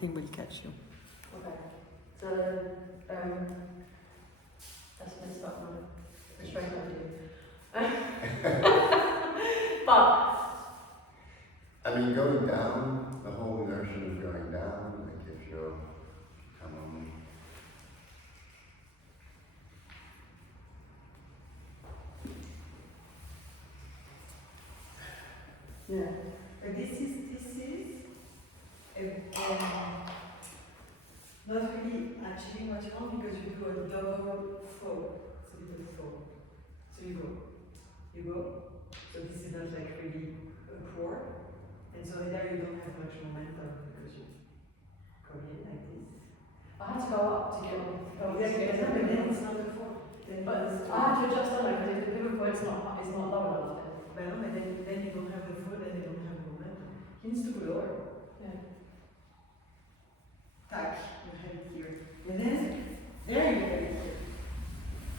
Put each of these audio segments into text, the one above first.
Thing will catch you. Okay. So, that's messed up now. The straight idea. But, I mean, going down, the whole notion of going down, like if you're, come on. yeah. This is not really achieving what you want because you do a double flow. It's a little flow. So you go. So this is not like really a core. And so there you don't have much momentum because you come in like this. I had to go up to get on. Oh, yeah, but then it's not a flow. Then But it's I had to adjust on it because if the pivot point's not low enough then. but no, but then you don't have the flow, then you don't have momentum. He needs to go lower. Yeah. Tack, you have it here. And then, there you have it here.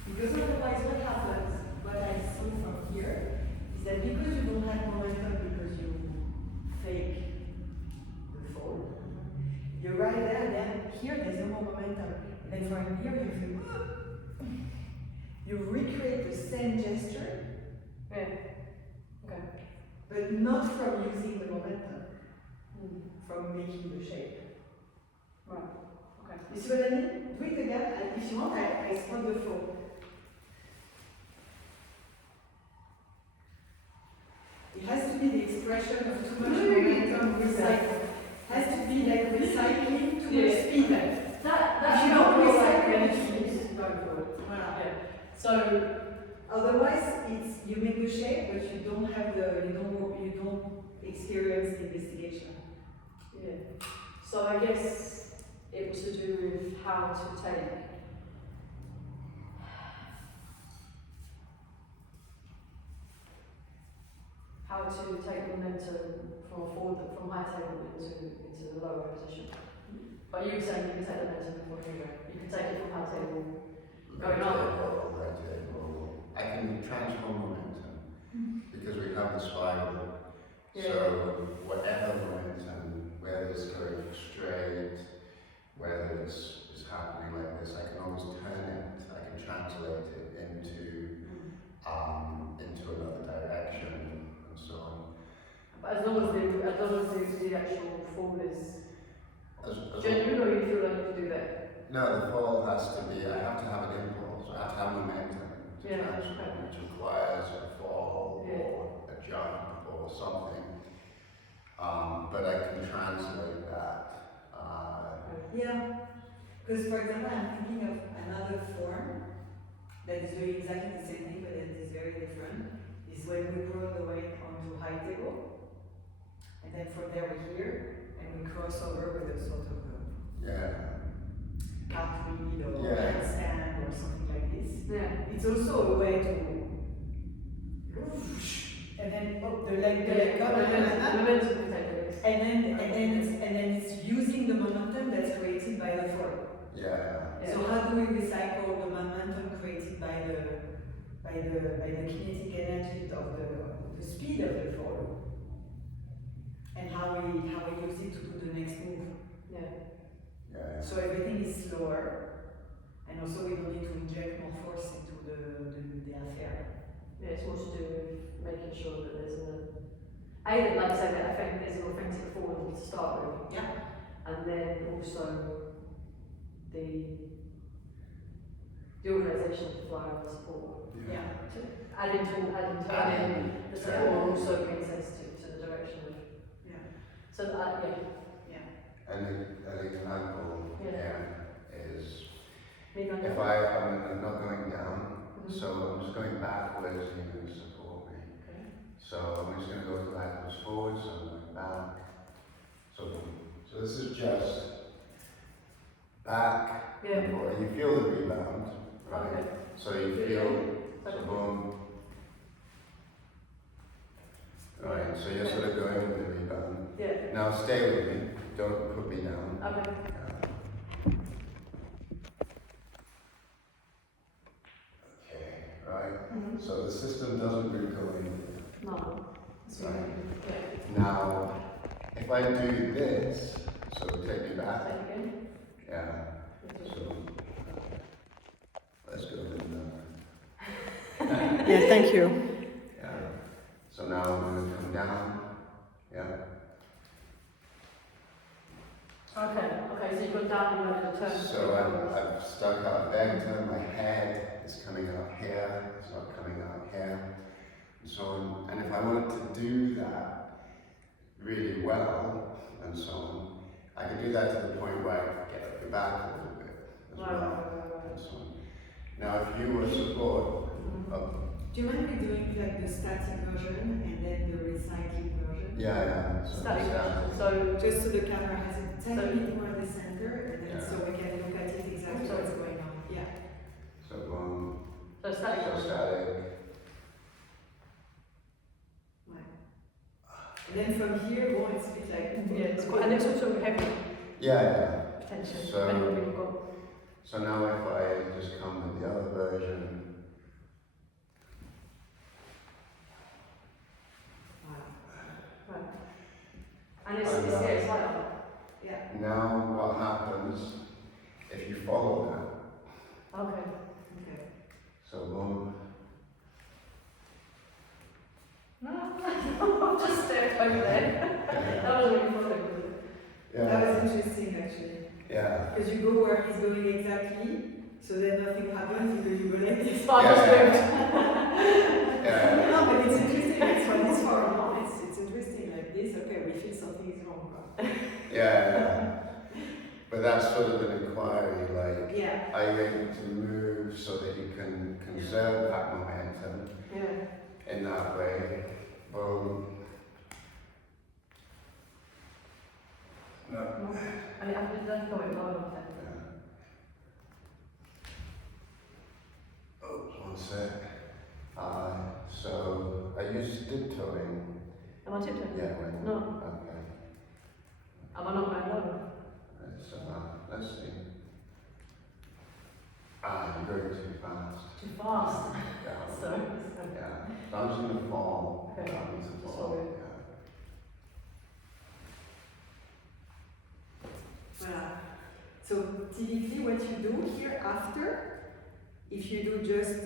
Because otherwise what happens, what I saw from here, is that because you don't have momentum because you fake the fall, you're right there, then here there's no more momentum. And then from here you feel, you recreate the same gesture, Yeah. Okay. but not from using the momentum, Mm. from making the shape. Right. Okay. You see what I mean? Do it again, and if you want, I spot the flow. It has to be the expression of too much momentum recycled. Has to be like recycling too much speed. That If you should don't not be like recycle, energy is going forward. Voilà. Yeah. So, Otherwise, it's you make the shape, but you don't have the you don't experience the investigation. yeah. So I guess it was to do with how to take momentum from high table into the lower position. But you were saying you can take the momentum before anyway. You can take it from high table going up. I can transform momentum because we have the spiral. Yeah. So whatever momentum, whether it's going straight, whether it's happening like this, I can always turn it. I can translate it into another direction and so on. But as long as the actual fall is As genuine, or you feel like you do that? No, the fall has to be, I have to have an impulse, I have to have momentum to Yeah, transfer, okay. which requires a fall Yeah. or a jump or something. But I can translate that. Yeah. Because for example, I'm thinking of another form that is doing exactly the same thing, but it is very different. Is when we roll the weight onto high table, and then from there we're here, and we cross over with a sort of cartwheel or Yeah. handstand or something like this. Yeah. It's also a way to, and then the leg up, The momentum can take place. and then it's using the momentum that's created by the fall. Yeah. Yeah. So how do we recycle the momentum created by the kinetic energy of the speed of the fall, and how we use it to do the next move? Yeah. So everything is slower, and also we don't need to inject more force into the affair. Yeah, it's more to do with making sure that there's like I said, that I think there's an authentic forward to start with. Yeah. And then also the organisation of the flow and the support. Yeah. Adding the support also being sensitive to the direction of. Yeah. So that, An example is if I'm not going down, so I'm just going backwards and you're going to support me. Okay. So I'm just going to go backwards, forwards, so I'm going back. So this is just back and forward. You feel the rebound, right? Okay. So you feel, so boom. Right, so you're sort of going with the rebound. Yeah. Now stay with me, don't put me down. Okay. Okay, right? So the system doesn't really go anywhere. No. Right. Yeah. Now, if I do this, So take me back. Take again. Yeah. So let's go in Yeah, thank you. Yeah. So now I'm going to come down. Yeah. Okay, so you've gone down and you're going to turn. So I've stuck out vector, my head is coming out here, it's not coming out here, and so on. And if I wanted to do that really well, and so on, I could do that to the point where I get up the back a little bit as well, and so on. Now if you were support of, Do you mind me doing like the static version and then the recycling version? yeah, so Static just version. So Just so the camera has a tiny So- bit more at the center, and then Yeah. so we can look at it exactly Sorry. what's going on. Yeah. so static so version. static, Right. And then from here, well, it's a bit like Yeah, it's quite, and it's also heavy yeah. potentially. So- depending on what you've got. So now if I just come with the other version, Right. And it's higher. Yeah. now what happens if you follow that? Okay. Okay. So boom, No, just step over there. That was really funny. That yeah, was interesting actually. yeah, Because you go where he's going exactly, so then nothing happens because you go like this. But I just yeah, No, but it's interesting. It's when it's far along. It's interesting like this. Okay, we feel something is wrong. yeah. But that's sort of an inquiry, like, Yeah. are you able to move so that you can conserve that momentum Yeah. in that way? Boom. No. And I did that going on then. Yeah. Oops, one sec. So, are you tiptoeing? Am I tiptoeing? Yeah, right. No. Okay. Am I not going low? So, let's see. You're going too fast. Too fast. Yeah. So, Yeah. So I'm just going to fall. Okay. That means to Just fall. fall. Yeah. Voilà. So typically what you do here after, if you do just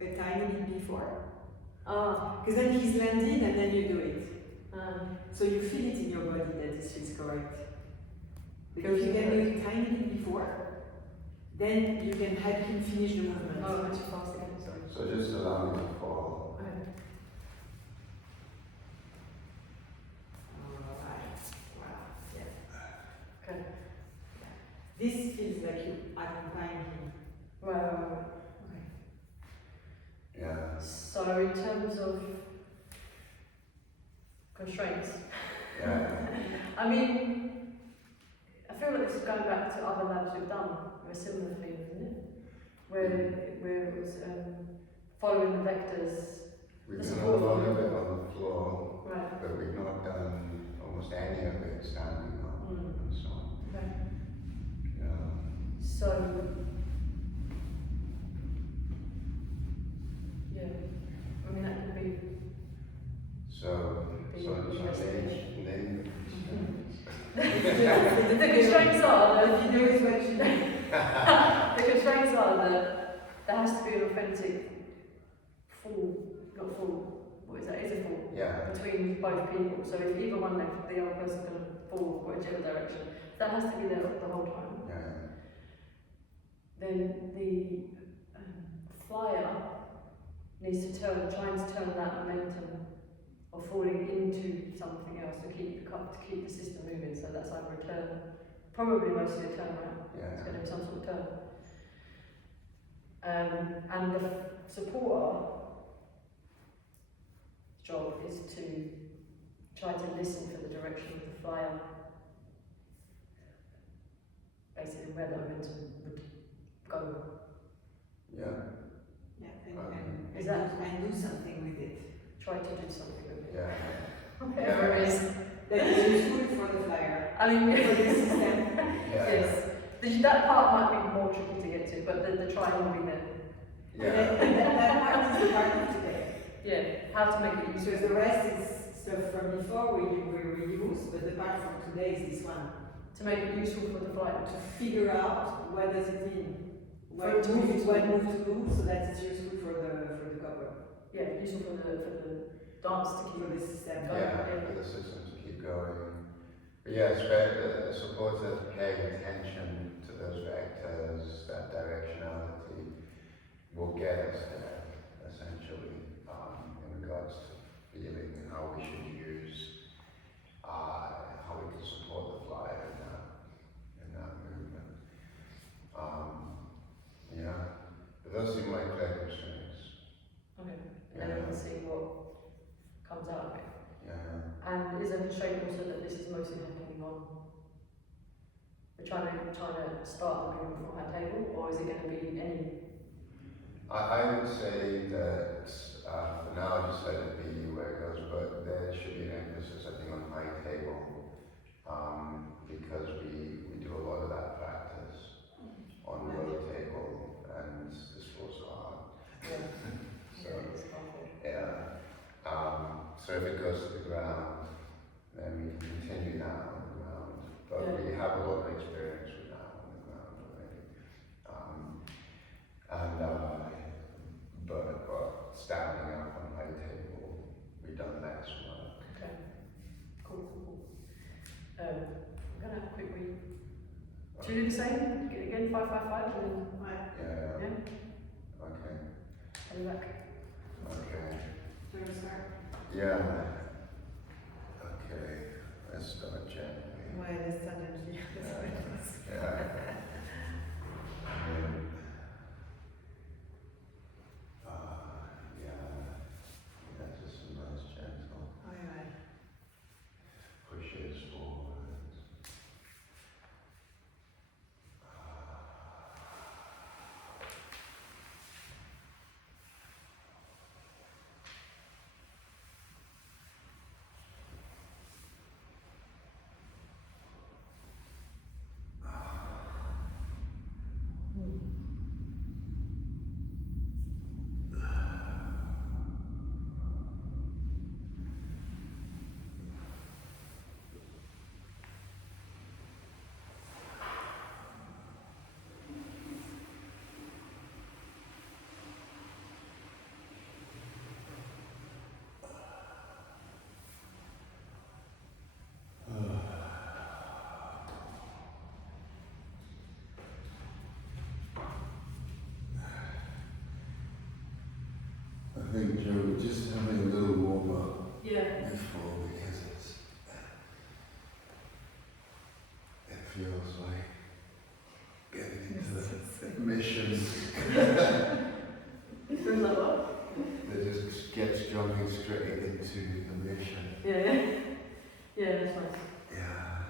a tiny bit before, because then he's landed and then you do it. So you feel it in your body that this feels correct. Because you can do it tiny bit before, then you can help him finish the movement. Oh, I'm too fast again, sorry. So just allow me to fall. Okay. Alright. Wow. Yeah. Okay. This feels like you accompany him. Right. Okay. Yeah. So in terms of constraints, Yeah. I mean, I feel like this is going back to other labs we've done with a similar thing, isn't it? Where it was following the vectors. We've This done is a what- lot of it on the floor, Right. but we've not done almost any of it standing up Mm. and so on. Okay. Yeah. So, yeah, I mean that could be. So name The constraints are that You do is what you do. the constraints are that there has to be an authentic fall, not fall. What is that? Is a fall Yeah. between both people. So if either one left, the other person's going to fall whichever direction. That has to be there the whole time. Yeah. Then the flyer needs to trying to turn that momentum of falling into something else to keep the system moving. So that's either a turn, probably mostly a turn around. It's going to be some sort of turn. And the supporter job is to try to listen for the direction of the flyer. Basically where the momentum would go. Yeah. Yeah, Is that- and do something with it. Try to do something with it. Yeah. Whatever it is. That is useful for the flyer. I mean, For the system. Yeah. yes. That part might be more tricky to get to, but the try will be there. Yeah. That part is the part of today. Yeah, how to make it Because useful the rest is stuff from before we reuse, but the part from today is this one. to make it useful for the flight. to figure out what does it mean, For it to move what move to move, so that it's useful for the couple, Yeah, useful for the dance to keep for the system. Yeah, for the system to keep going. But yeah, it's very supporters paying attention to those vectors, that directionality will get us there, essentially, in regards to feeling how we should use, how we can support the flyer in that movement. Yeah, but those seem like clear constraints. Okay. And then we can see what comes out of it. Yeah. And is a constraint also that this is mostly happening on? We're trying to start the movement from our table, or is it going to be any? I would say that for now, just let it be where it goes, but there should be an emphasis, I think, on high table, because we do a lot of that practice on low table, and this feels hard. Yeah. So, it's helpful. yeah. So if it goes to the ground, then we can continue that on the ground, but Yeah. we have a lot of experience with that on the ground already. But standing up on high table, we've done less work. Okay. Cool. I'm gonna have a quick read. Should we do the same? Again, 555 and then Right. Yeah. yeah, Okay. and back. Okay. Do you want to start? Yeah. Okay. Let's start gently. Ouais, laisse ça gently. Yeah. Yeah, just some nice gentle Ouais. pushes forward. I think, Joe, we're just having a little warm up Yeah. before, because it feels like getting into the mission Feels like what? that just gets jumping straight into the mission. Yeah. Yeah, that's nice. Yeah.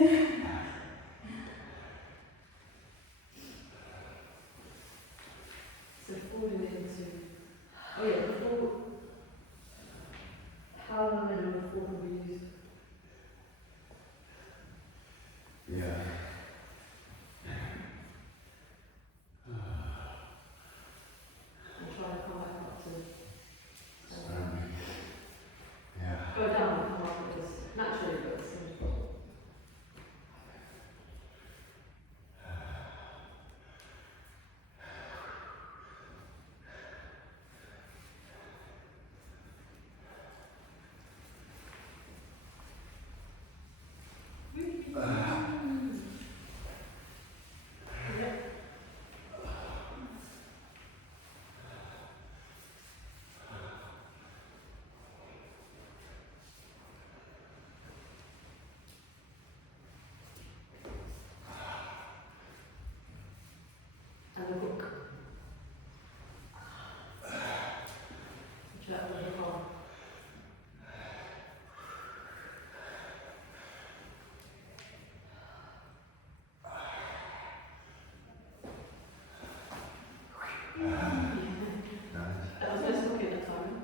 So falling into, oh yeah, before, how many before can we use? Yeah. And try to come back up to, Yeah. go down and come up with this, naturally, but it's and the hook. Which that will be hard. Nice. That was just looking at the time.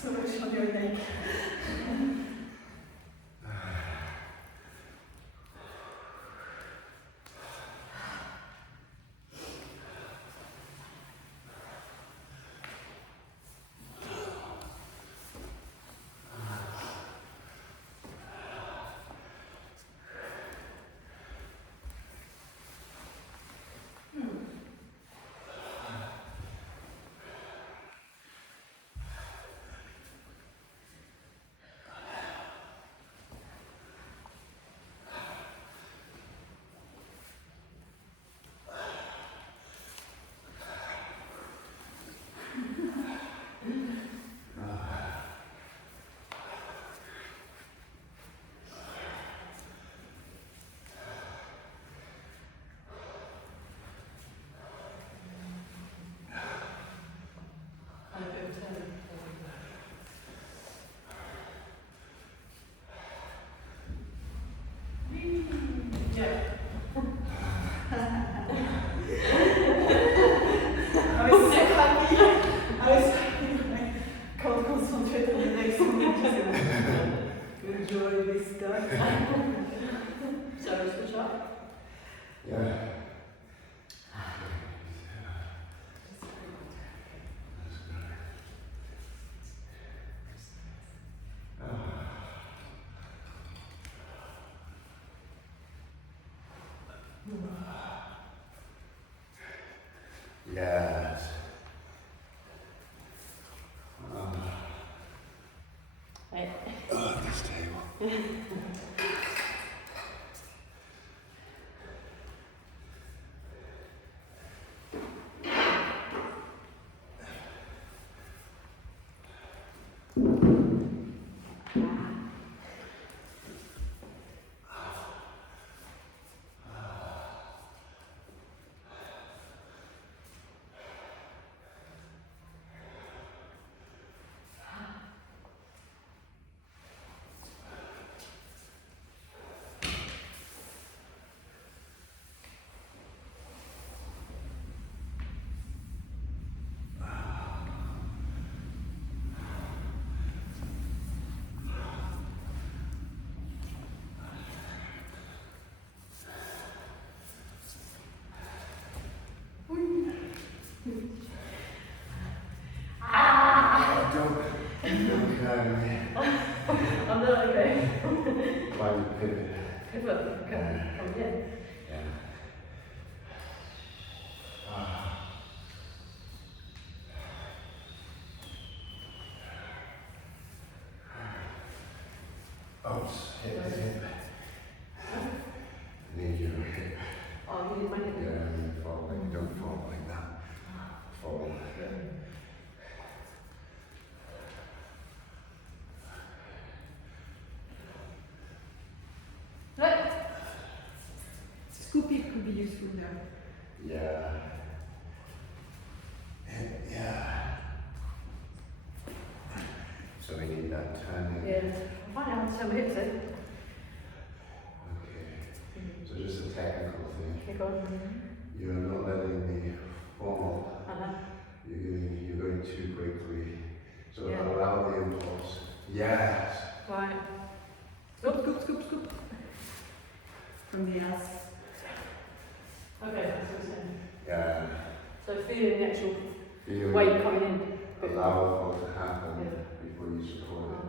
So much on your neck. Yeah. I was so happy. I was happy. I can't concentrate on the next one. Just enjoy this stuff. So switch up. Yeah. Yes. Right. Oh, this table. I'm not okay. Find a pivot. Pivot, okay. From here. Yeah. Oops, hip. Need your hip. Oh, you need my hip. Yeah, you fall like you don't fall like that. Fall. Right. Scoopy could be useful there. Yeah. Yeah. So we need that turning. Yeah. I'm finding out how to turn my hips in. Okay. So just a technical thing. Kick on. You're not letting me fall. Uh-huh. You're going too quickly. So Yeah. allow the impulse. Yes. Right. Scoop, scoop, scoop, scoop. From the ass. Okay, that's what I'm saying. Yeah. So feeling the actual Feel weight coming in. allow it all to happen Yeah. before you support it.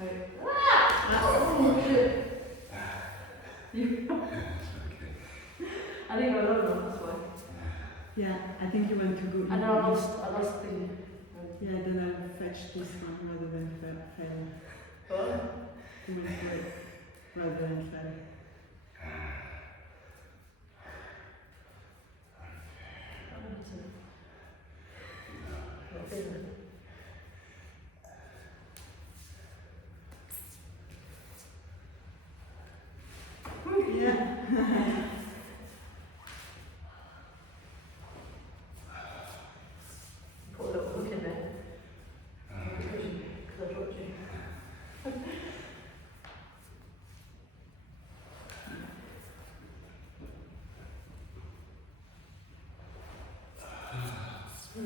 Right. Oh, shit. It's okay. I think I love them, that's why. Yeah, I think you went to go. And then I lost the. Yeah, then I'll fetch this one rather than fail. What? You went for it rather than fail. Yeah. Put a little hook in there. Because I dropped you. Okay. So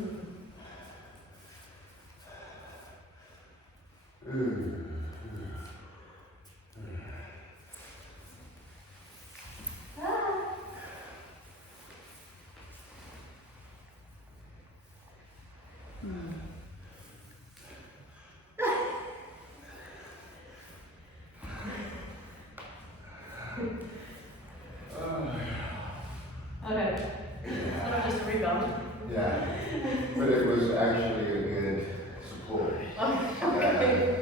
not just a rebound. Yeah. But it was actually a good support. Okay.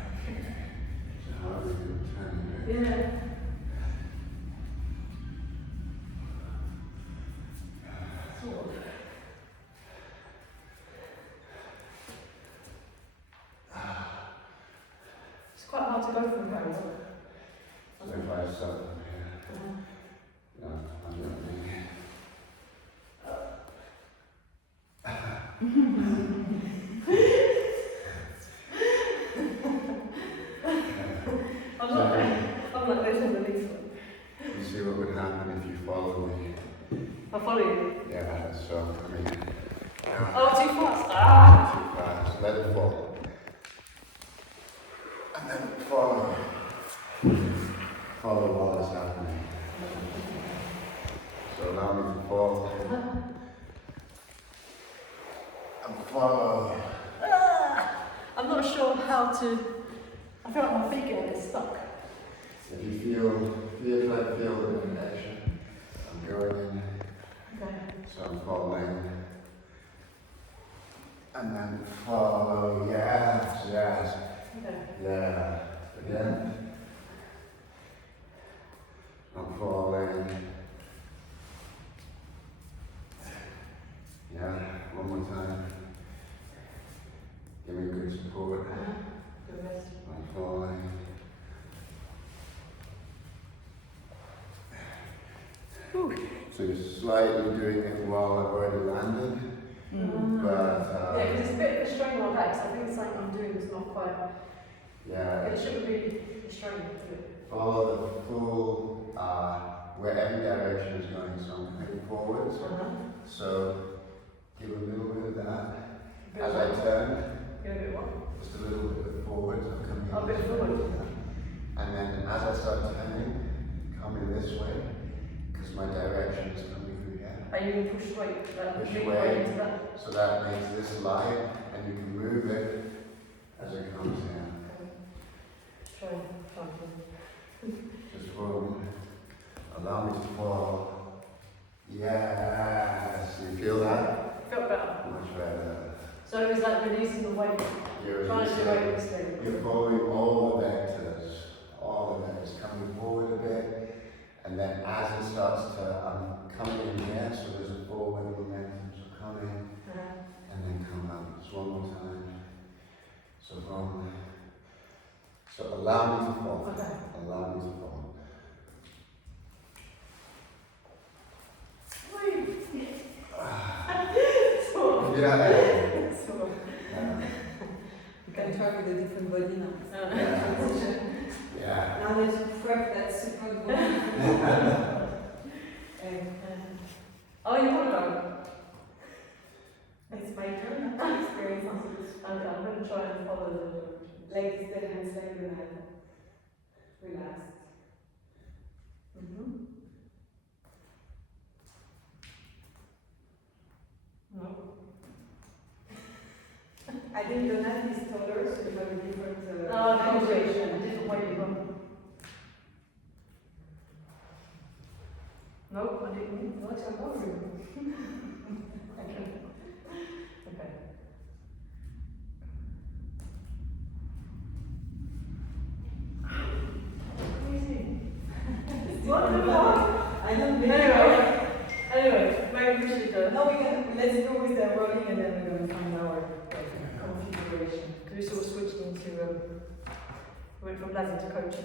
So how are we going to turn it? Yeah. Sort of. It's quite hard to go from there, isn't it? So if I start from here, no, I'm not doing it. I'm like this on the next one. You see what would happen if you follow me? I follow you. Yeah, so, I mean, Oh, too fast. Ah! too fast. Let it fall. And then follow. Follow what is happening. So allow me to fall. And follow. I'm not sure how to. I feel like my feet getting stuck. If you feel the connection, I'm going in. Okay. So I'm following. And then follow. Yes, yes. Okay. Yeah. Again. I'm falling. Yeah, one more time. Give me good support. Good rest. I'm falling. So you're slightly doing it while I've already landed. But Yeah, because it's a bit of a strain on my back, so I think it's something I'm doing that's not quite. yeah, It shouldn't be a strain to it. follow the full where every direction is going, so I'm coming forwards. So give a little bit of that. As I turn, Give a bit what? just a little bit of forwards, I'm coming A bit forward. And then as I start turning, coming this way, because my direction is coming through here. Are you going to push weight? Push big away. weight into that? So that makes this light, and you can move it as it comes in. Try. Just boom. Allow me to fall. Yes. You feel that? Felt better. Much better. So it was like releasing the weight. You're Trying to do weight instead. You're following all the vectors. All the vectors coming forward a bit. And then as it starts to, I'm coming in here, so there's a forward momentum. So come in and then come out. Just one more time. So boom. So allow me to fall. Okay. Allow me to fall. So, Yeah. so Yeah. you can try with a different body now. Yeah. Now there's prep that's super good. Oh, you want to go? It's my turn to experience something. Okay, I'm going to try and follow the directions. Legs, the hands like the hand. Relaxed. No. I think the hand is taller, so you have a different Conversation. Different way to go. No, I didn't. What am I doing? Okay. Okay. What the fuck? I don't believe Anyway, maybe we should. No, let's go with the rolling and then we're going to find our configuration. Because we sort of switched into. Went from Latin to coaching.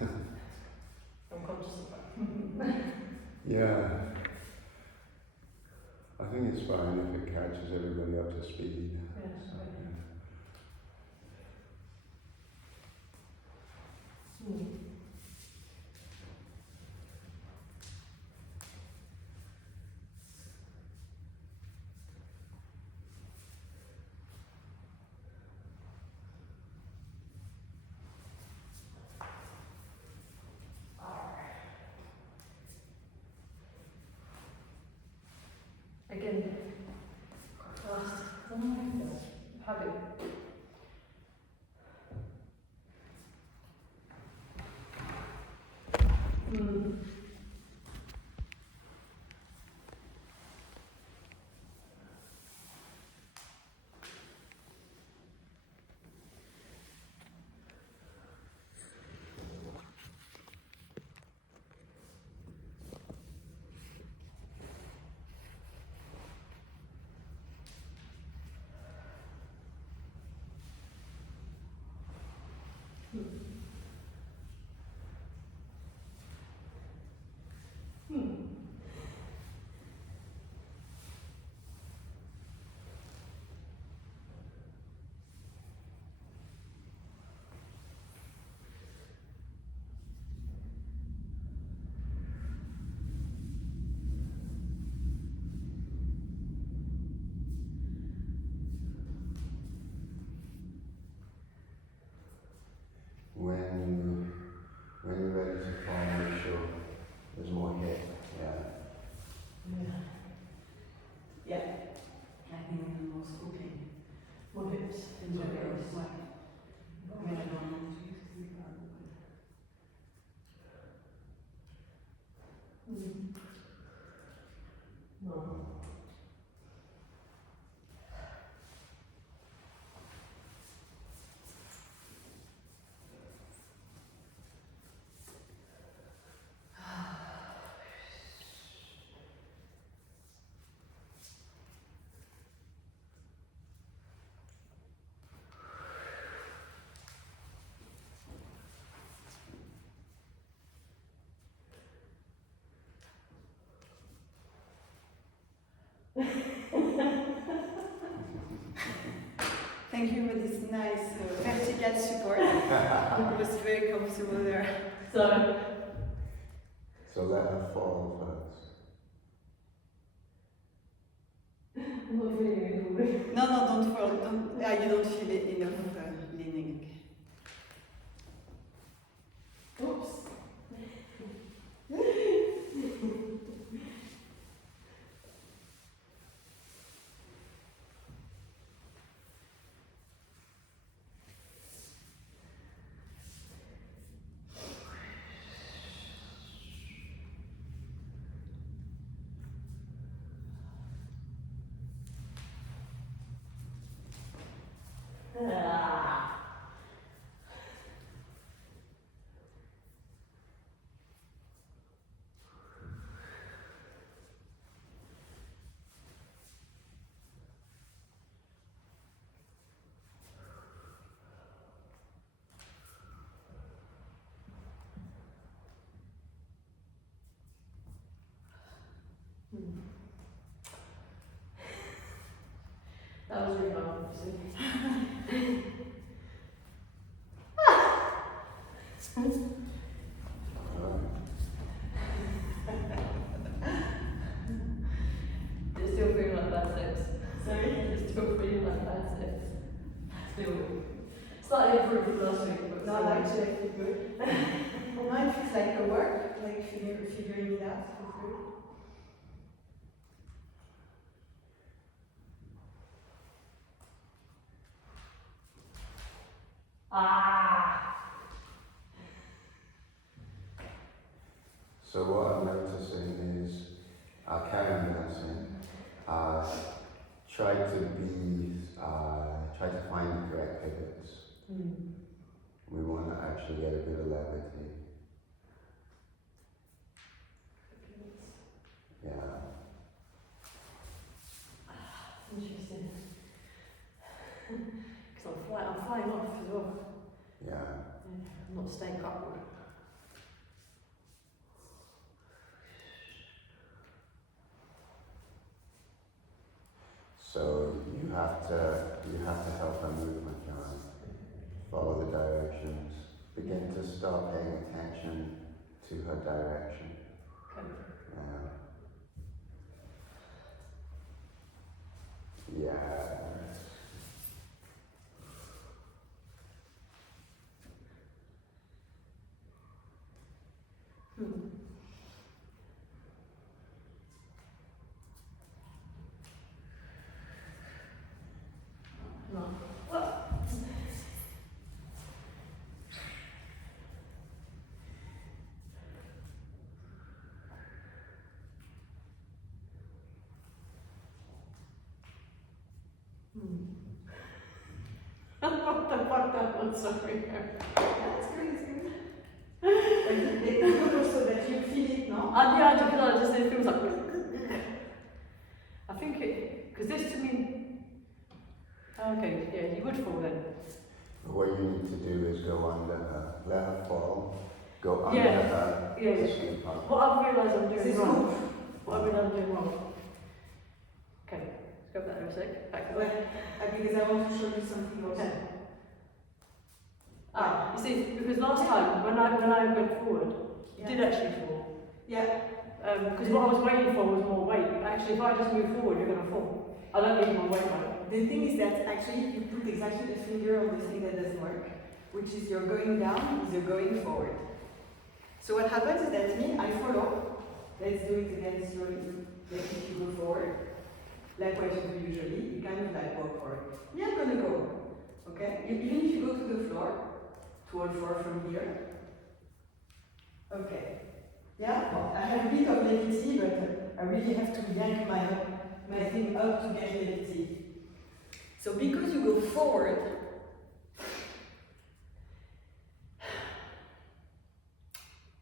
I'm conscious of that. Yeah. I think it's fine if it catches everybody up to speed. Yeah. So, Again. Habit. when you're ready to fall, make sure there's more hip. Yeah. I think I'm also okay. More hips. And the rest. No. Thank you for this nice vertical support. It was very comfortable there. So So let her fall first. I'm not feeling it already. No, don't fall. Don't. You don't feel it enough leaning. Oops. That was really hard. It's still feeling like bad sex. Sorry. It's still feeling like bad sex. Still. Slightly improved from last week, but No, still. actually, I feel good. Mine feels like a work, like figuring it out. Feels good. So what I'm noticing is, I'll carry on noticing, try to find the correct pivots. We want to actually get a bit of levity. Yeah. Interesting. Because I'm flying off as well. Yeah. I'm not staying upward. So you have to help her move, my child. Follow the directions. Begin to start paying attention to her direction. Okay. Yeah. No. What the fuck, that was sorry. That's good, it's good. It's good also that you feel it now. Yeah, I do feel like it feels like. I think it, because this to me. Okay, yeah, you would fall then. What you need to do is go under her. Let her fall. Go under Yeah. her. Yeah. Sweet part. What I've realised I'm doing C'est wrong. souple. What I've realised I'm doing wrong. Okay, let's go back there a sec. Back to Ouais, because I want to show you something also. Okay. You see, because last time when I went forward, you did actually fall. Yeah. Because what I was waiting for was more weight. Actually, if I just move forward, you're going to fall. I don't need more weight, right? The thing is that actually you put exactly the finger on the thing that doesn't work, which is you're going down, is you're going forward. So what happens is that me, I follow. Let's do it again slowly. Like if you go forward, like what you do usually, you kind of like walk forward. Yeah, I'm gonna go. Okay? Even if you go to the floor, to all four from here. Okay. Yeah, I have a bit of levity, but I really have to yank my thing up to get levity. So because you go forward,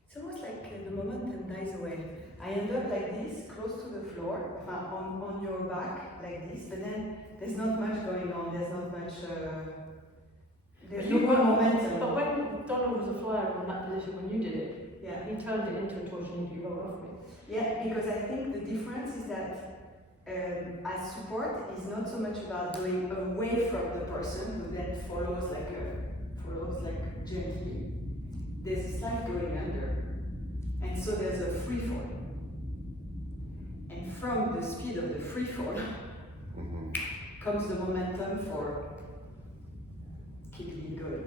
it's almost like the momentum dies away. I end up like this, close to the floor, on your back, like this, but then there's not much going on, there's not much, there's no more momentum. But when Donald was a flyer on that position, when you did it, Yeah. he turned it into a torsion you rolled off me. Yeah, because I think the difference is that as support is not so much about going away from the person who then follows like gently. There's a slight going under, And so there's a free fall. And from the speed of the free fall comes the momentum for keeping it going.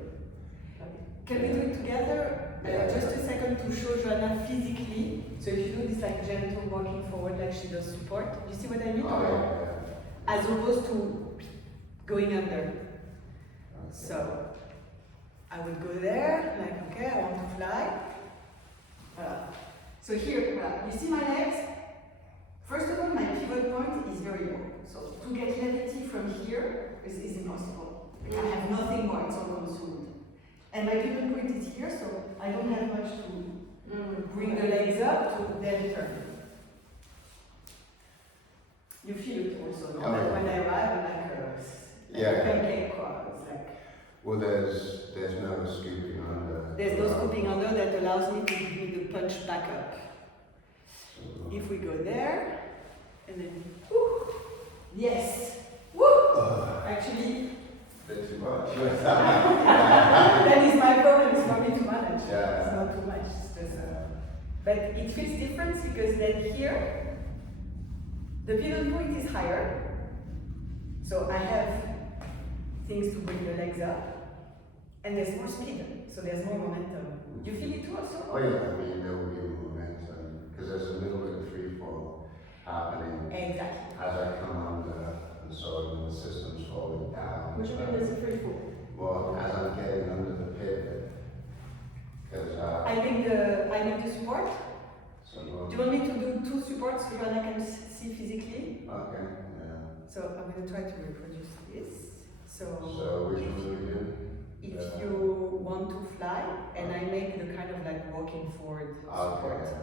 Can we do it together? Just a second to show Joanna physically. So if you do this like gentle walking forward like she does support, you see what I mean? As opposed to going under. So I would go there, like okay, I want to fly. So here, you see my legs? First of all, my pivot point is very low. So to get levity from here is impossible. Like, I have nothing more, it's all consumed. And my pivot point is here, so I don't have much to bring the legs up to then turn. You feel it also, no? Like when I arrive, like a pancake quad. It's like. Well, there's no scooping under. There's no scooping under that allows me to give me the punch back up. If we go there, and then, whoo, yes, woo! Actually, Bit too much. that is my problem, it's for me to manage. Yeah. It's not too much. It's just, but it feels different because then here, the pivot point is higher. So I have things to bring the legs up, and there's more speed, so there's more momentum. You feel it too also? Oh yeah, I mean there will be momentum because there's a little bit of free fall happening Exactly. as I come under, and so the system's falling down. What do you mean there's a free fall? Well, as I'm getting under the pivot, because I make the support. so Do you want me to do two supports so that I can see physically? okay, yeah. So I'm going to try to reproduce this. So So which one do we do? if you want to fly, and I make the kind of like walking forward support. Okay.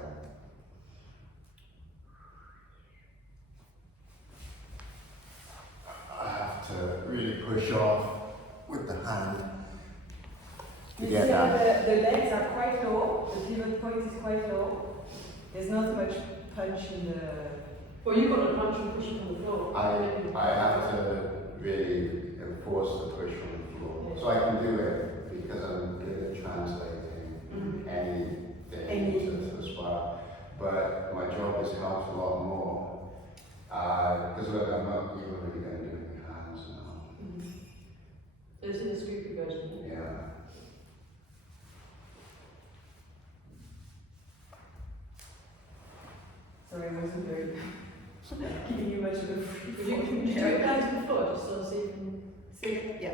I have to really push off with the hand to You get see how that. the legs are quite low, the pivot point is quite low. There's not much punch in the. Well, you've got to punch and push it on the floor. I have to really enforce the push from the floor. So I can do it because I'm good at translating anything to the spot. But my job is helped a lot more. Because look, I'm not even really going to do it with hands now. This is the scoopy version. Yeah. Sorry, I wasn't very giving you much of a free Would you fall. do it down to the floor just so I see you can. See? Yeah.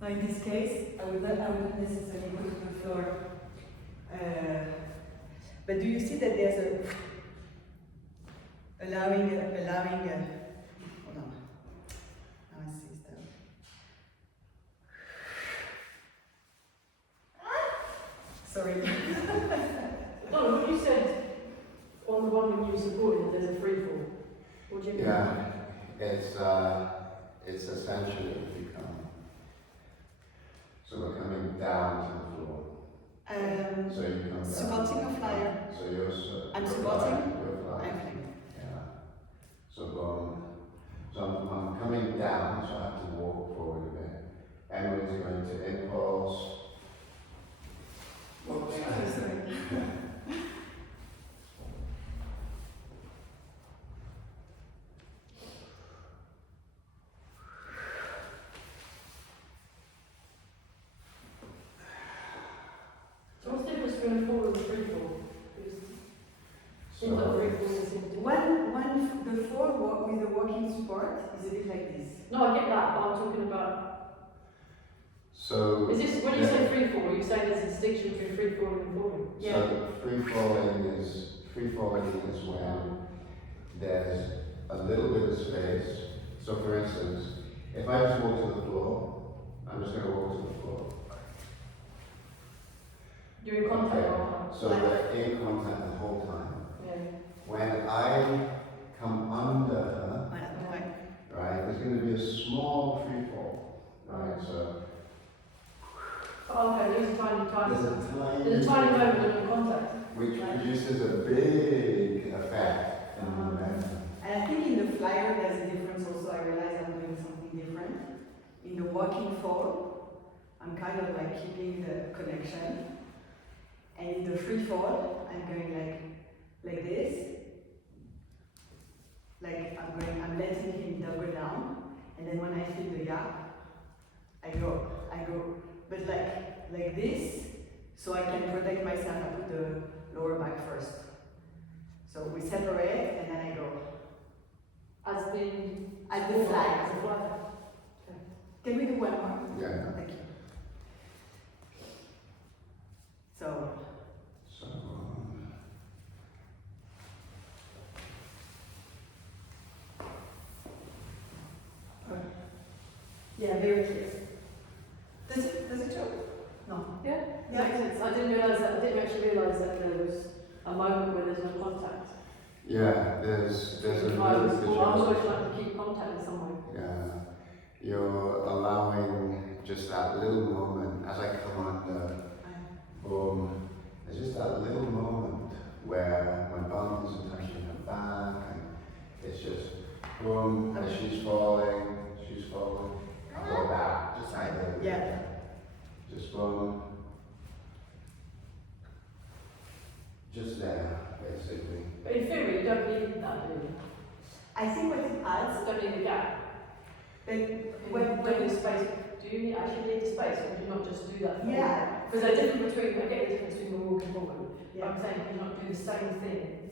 Now in this case, I would not necessarily go to the floor. But do you see that there's a allowing hold on. Now I see stuff. Sorry. No, when you said on the one when you were supporting, there's a free fall. What do you mean? Yeah. It's essentially become. So we're coming down to the floor. So you come down. Supporting or flyer? So you're I'm you're supporting. flying, you're flying. I'm flying. Yeah. So I'm coming down, so I have to walk forward a bit. Emily's going to impulse. So what's the difference between a fall and a free fall? Because seems like free fall is simple. The fall with the walking support is a bit like this. No, I get that, but I'm talking about. So Is this when you say free fall? Are you saying there's a distinction between free falling and falling? So free falling is when there's a little bit of space. So for instance, if I just walk to the floor, I'm just going to walk to the floor. You're in contact all the time. So we're in contact the whole time. Yeah. When I come under her, right, there's going to be a small free fall, right? So Oh, okay, there's a tiny. there's There's a tiny moment when you're in contact. which produces a big effect in the momentum. And I think in the flyer there's a difference also. I realize I'm doing something different. In the walking fall, I'm kind of like keeping the connection. And in the free fall, I'm going like this. Like I'm letting him double down. And then when I feel the gap, I go, but like this, so I can protect myself. I put the lower back first. So we separate, and then I go. As As the flag. As the flag. Can we do one more? Yeah. Thank you. So, So, yeah, very clear. Does it show? No. Yeah, Yeah. makes sense. I didn't actually realise that there was a moment where there's no contact. yeah, there's a I was little always visual. trying to keep contact with someone. Yeah, you're allowing just that little moment as I come under. Boom. There's just that little moment where my bum isn't touching her back, and it's just boom, as she's falling. I go back, just like that. Yeah. Just boom. Just there, basically. But in theory, you don't need that, do you? I think what it adds, You don't need a gap. that When the space, do you actually need the space, or do you not just do that? yeah, Because there's a difference between, I get the difference between the walking forward. yeah. I'm saying you not do the same thing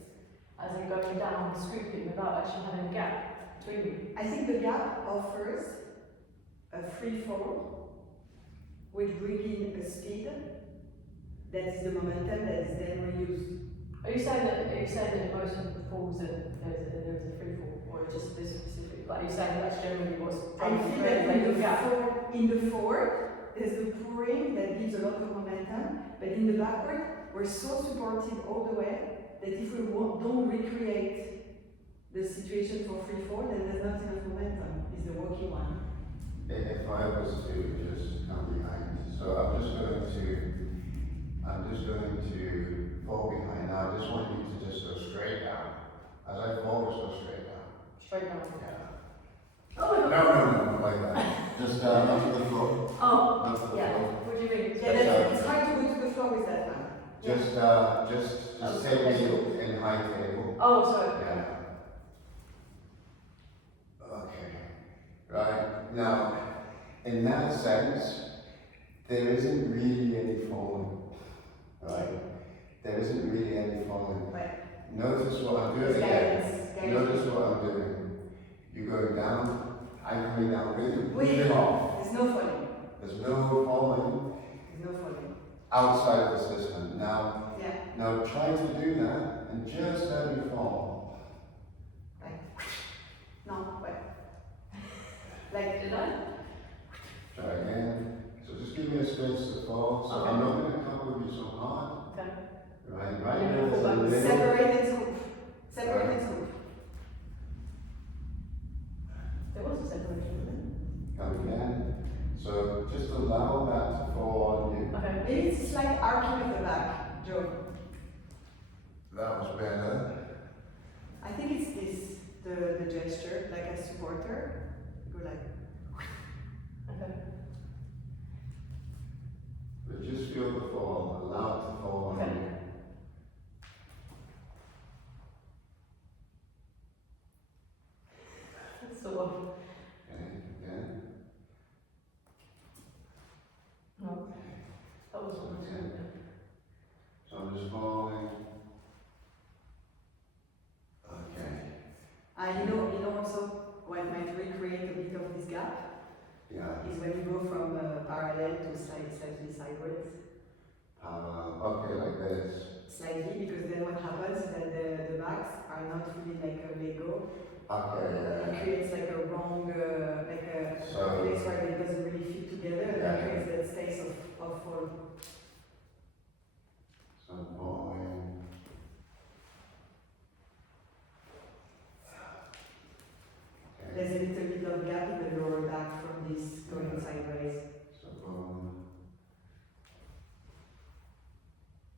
as in going down and scooping without actually having a gap between you. I think the gap offers a free fall, which brings in a speed that is the momentum that is then reused. Are you saying that in most of the falls that there's a free fall, or just this specific? Like you're saying that's generally what's I trying to feel create that a gap. in the forward, there's the pouring that gives a lot of momentum, but in the backward, we're so supported all the way that if we don't recreate the situation for free fall, then there's not enough momentum. It's the walking one. If I was to just come behind, so I'm just going to fall behind. Now I just want you to just go straight down. As I fall, just go straight down. Straight down. Yeah. Oh, No, not like that. Just not to the floor. Oh, Not to the yeah. floor. What do you mean? Yeah, it's hard to go to the floor with that one. Just take me in high table. Oh, sorry. Yeah. Okay. Right. Now, in that sense, there isn't really any falling. Right? There isn't really any falling. Right. Notice what I'm doing again. Guidance. Notice what I'm doing. You're going down, I'm coming down with you. Wait. Moving off. There's no falling. There's no falling There's no falling. outside of the system. Now Yeah. try to do that and just let me fall. No, wait. Like, Did I? Try again. So just give me a space to fall. So I'm not going to come with you so hard. Okay. Right Yeah, now there's a fall back. little. separate and scoop. Separate and scoop. There was a separation, Come again. So just allow that to fall on you. wasn't there? Okay. Maybe it's a slight arcing of the back, Joe. That was better. I think it's this, the gesture, like a supporter. Go like, Okay. But just feel the fall. Allow it to fall on Okay. you. Sort of. Okay, again. No. That was what I was doing. So I'm just falling. Okay. you know also what might recreate a bit of this gap Yeah. is when you go from parallel to slightly sideways. Okay, like this. Slightly, because then what happens is that the backs are not really like a Lego. Okay, It yeah. creates like a wrong, like a So- place where it doesn't really fit together, and Yeah. that creates that space of fall. So I'm falling. Okay. There's a little bit of gap in the lower back from this going sideways. So boom.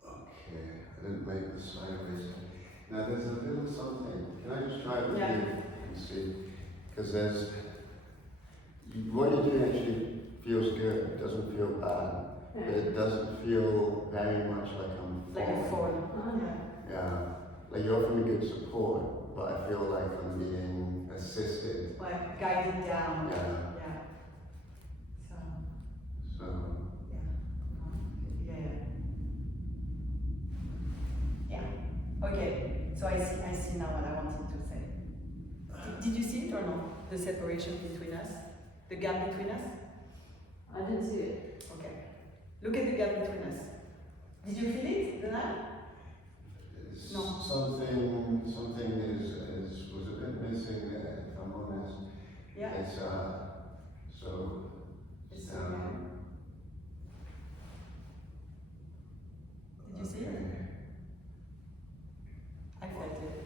Okay, I didn't make the sideways. Now there's a little something. Can I just try it with Yeah. you and see? Because there's what you're doing actually feels good. It doesn't feel bad. But it doesn't feel very much like I'm Like a falling. fallen. Yeah. Yeah. Like you offer me good support, but I feel like I'm being assisted. Like guided down. Yeah. Yeah. So, So yeah. Yeah. Yeah. Okay. So I see now what I wanted to say. Did you see it or not? The separation between us? The gap between us? I didn't see it. Okay. Look at the gap between us. Did you feel it, Dana? it's No. something is was a bit missing there, if I'm honest. Yeah. It's so It's okay. Did you see it? okay. I felt it.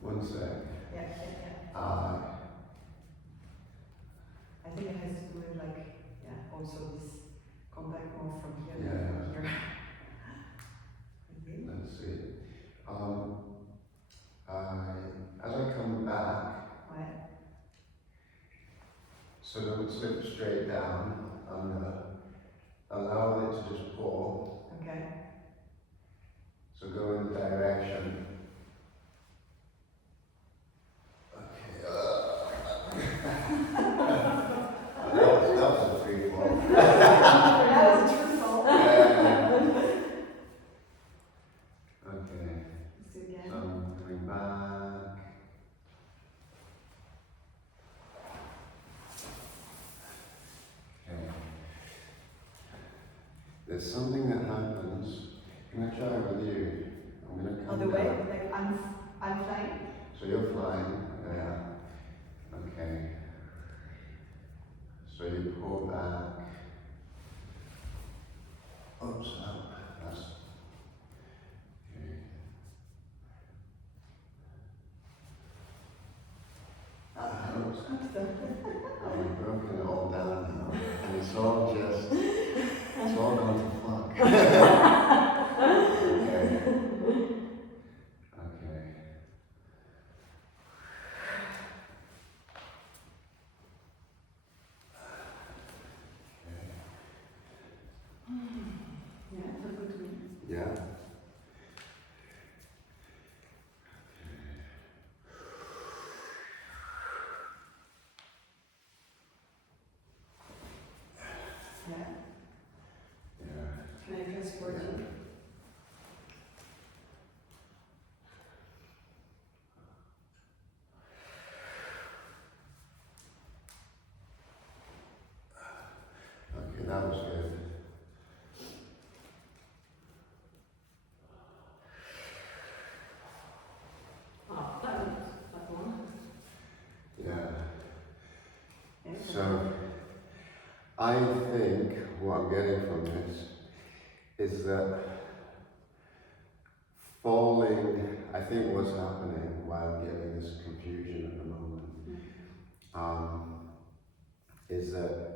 One sec. Yeah, yeah. Ah, I think it has to do with like, yeah, also this come back more from here Yeah. than from here. Okay. let's see. As I come back, Ouais. so don't slip straight down and allow it to just pour. Okay. So go in the direction. Okay. that was a free fall. That was a true fall. Okay. So again. So I'm coming back. Okay. There's something that happens. Can I try with you? I'm gonna come Other way, down. like I'm flying. So you're flying. Yeah. Okay. So you pull back. Oops, up. That's okay. Oops. I've broken it all down now. And it's all gone to fuck. Okay. Okay. Yeah, so good to me. Yeah. Yeah. Yeah. Can I transport you? Okay, that was good. Oh, that one. Yeah. Yeah. So, I think what I'm getting from this is that falling, I think what's happening, why I'm getting this confusion at the moment, is that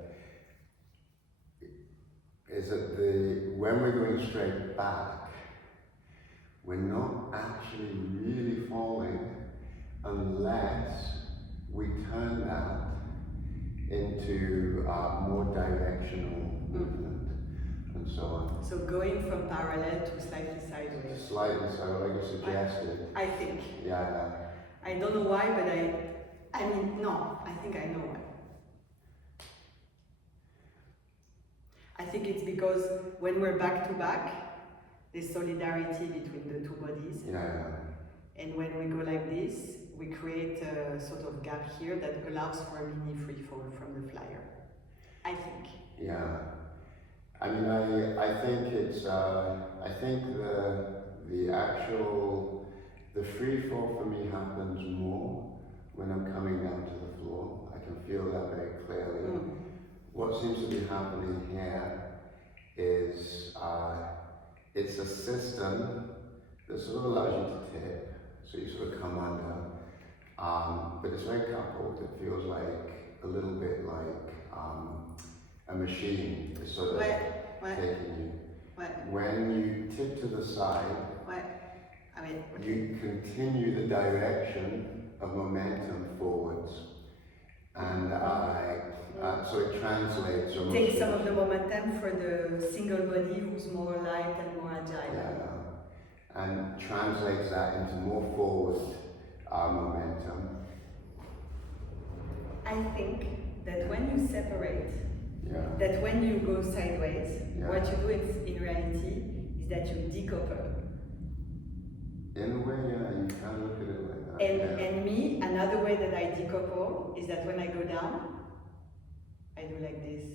when we're going straight back, we're not actually really falling unless we turn that into more directional movement and so on. So going from parallel to slightly sideways. Slightly so, like you suggested. I think. Yeah. I don't know why, but I mean, no, I think I know why. I think it's because when we're back to back, there's solidarity between the two bodies. Yeah. And when we go like this, we create a sort of gap here that allows for a mini free fall from the flyer. I think. Yeah. I mean, I think it's, I think the free fall for me happens more when I'm coming down to the floor. I can feel that very clearly. What seems to be happening here is, it's a system that sort of allows you to tip, so you sort of come under, but it's very coupled. It feels like a little bit like a machine is sort of taking you. When you tip to the side, you continue the direction of momentum forwards, and so it translates almost. Take some of the momentum for the single body who's more light and more agile. Yeah, and translates that into more forward momentum. I think that when you separate, Yeah. that when you go sideways, Yeah. what you do in reality is that you decouple. In a way, yeah, you can look at it like that. And me, another way that I decouple is that when I go down, I do like this.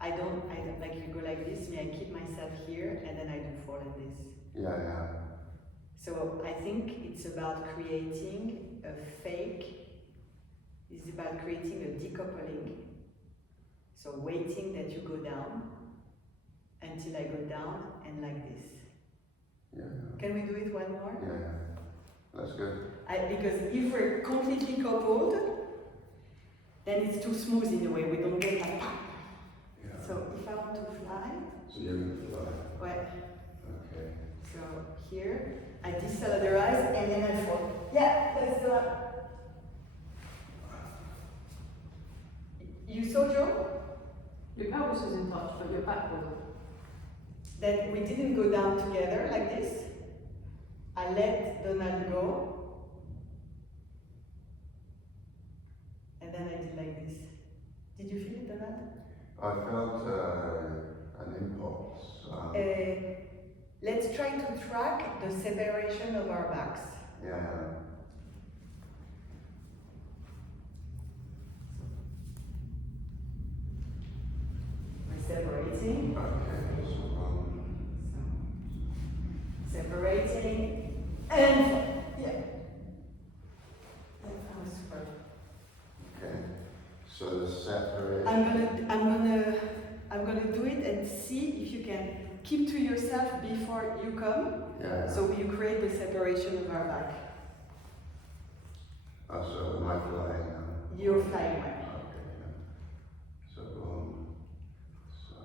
I don't like you go like this, me, I keep myself here and then I do fall like this. Yeah. So I think it's about creating a fake, it's about creating a decoupling. So waiting that you go down until I go down and like this. Yeah. Can we do it one more? Yeah. That's good. Because if we're completely coupled, then it's too smooth in a way, we don't get like that. Yeah. So if I want to fly, So you're going to fly. well, Okay. so here, I decelerize and then I fall. Yeah, that's the one. You saw, Joe? Your pelvis is in touch, but your back wasn't. That we didn't go down together like this. I let Donald go. And then I did like this. Did you feel it, Donald? I felt an impulse. Let's try to track the separation of our backs. Yeah. We're separating. Okay. So, separating and yeah. That was super. Okay. So the separate. I'm gonna do it and see if you can keep to yourself before you come. Yeah. So you create the separation of our back. Oh, so am I flying now? You're flying away. Okay. Yeah. So so.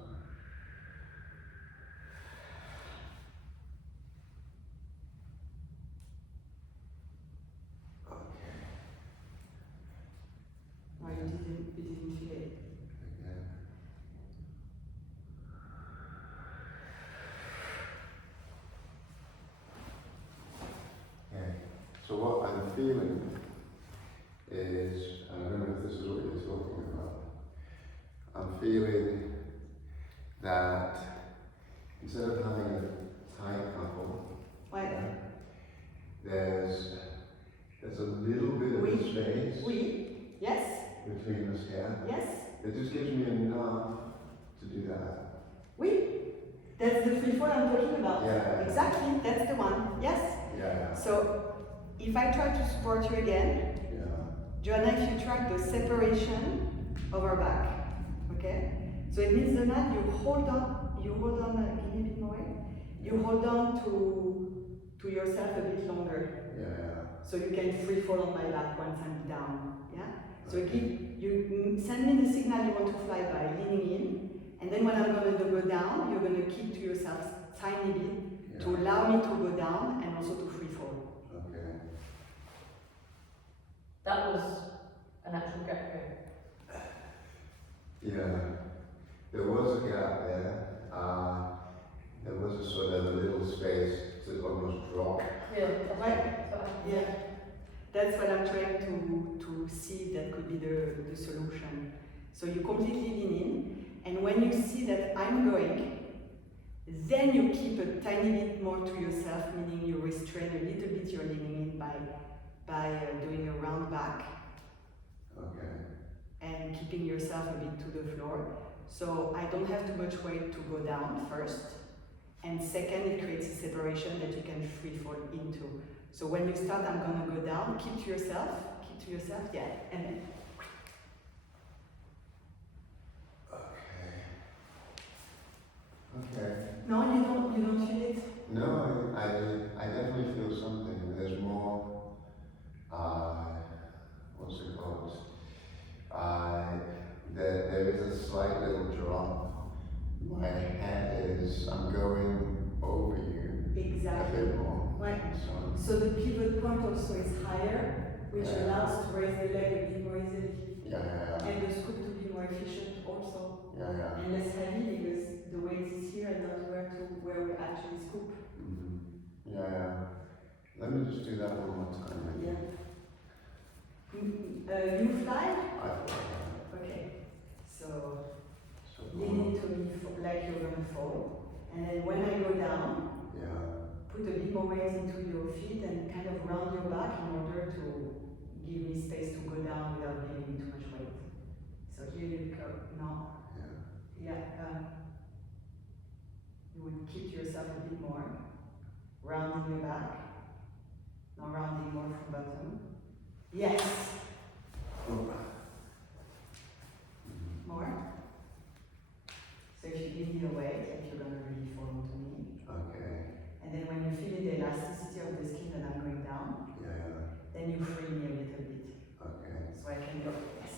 Okay. No, you didn't feel it. Again. Okay. So what I'm feeling is, and I don't know if this is what you're talking about, I'm feeling that instead of having a tight couple, Why? there's a little bit of Oui. space Oui. Yes. between us here. Yes. It just gives me enough to do that. Oui. That's the free fall I'm talking about. Yeah. Exactly. That's the one. Yes. Yeah. So if I try to support you again, Yeah. Joanna, if you track the separation of our back, okay? So it means that you hold on, can you a bit more? You hold on to yourself a bit longer. Yeah. So you can free fall on my back once I'm down, yeah? So you send me the signal you want to fly by leaning in, and then when I'm going to go down, you're going to keep to yourself tiny bit to allow me to go down and also to free fall. Okay. That was an actual gap here. Yeah. There was a gap there. There was a sort of a little space to almost drop. Yeah, Right. that's Yeah, that's what I'm trying to see that could be the solution. So you completely lean in, and when you see that I'm going, then you keep a tiny bit more to yourself, meaning you restrain a little bit your leaning in by doing a round back Okay. and keeping yourself a bit to the floor. So I don't have too much weight to go down first, and second, it creates a separation that you can free fall into. So when you start, I'm gonna go down, keep to yourself, yeah, and then. Okay. No, you don't feel it? No, I definitely feel something. There's more, what's it called? There is a slight little drop. My head is, I'm going over you a Exactly. bit more. Right. So, So the pivot point also is higher, which Yeah. allows to raise the leg a bit more easily. Yeah. And the scoop to be more efficient also. Yeah. And less heavy because the weight is here and not where we actually scoop. Yeah. Let me just do that one more time. Yeah. You fly? I thought Okay. So so. lean into me like you're gonna fall. And then when I go down, Yeah. put a bit more weight into your feet and kind of round your back in order to give me space to go down without giving too much weight. So here you go. No. Yeah. You would keep yourself a bit more. Rounding your back. Now rounding more from bottom. Yes. More. So if you give me a weight, if you're gonna really fall into me. Okay. And then when you feel the elasticity of the skin that I'm going down, Yeah. then you free me a little bit. Okay. So I can go, yes.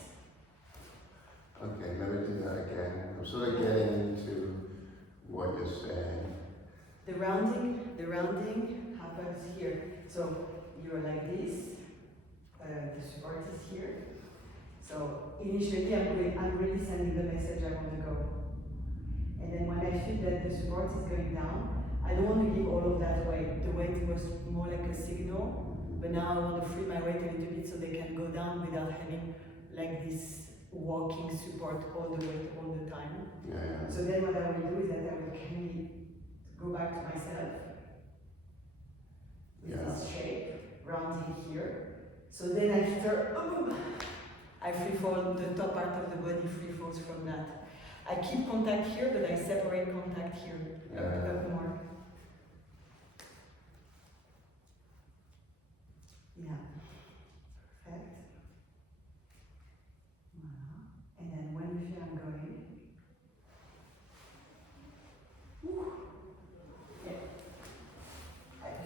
Okay, let me do that again. I'm sort of getting into what you're saying. The rounding happens here. So you're like this, the support is here. So initially I'm really sending the message I want to go. And then when I feel that the support is going down, I don't want to give all of that weight. The weight was more like a signal, but now I want to free my weight a little bit so they can go down without having like this walking support all the way, all the time. Yeah. So then what I will do is that I will kind of go back to myself with this shape, rounding here. So then after, I free fall, the top part of the body free falls from that. I keep contact here, but I separate contact here, up more. Yeah, perfect. Voilà. And then when you feel I'm going,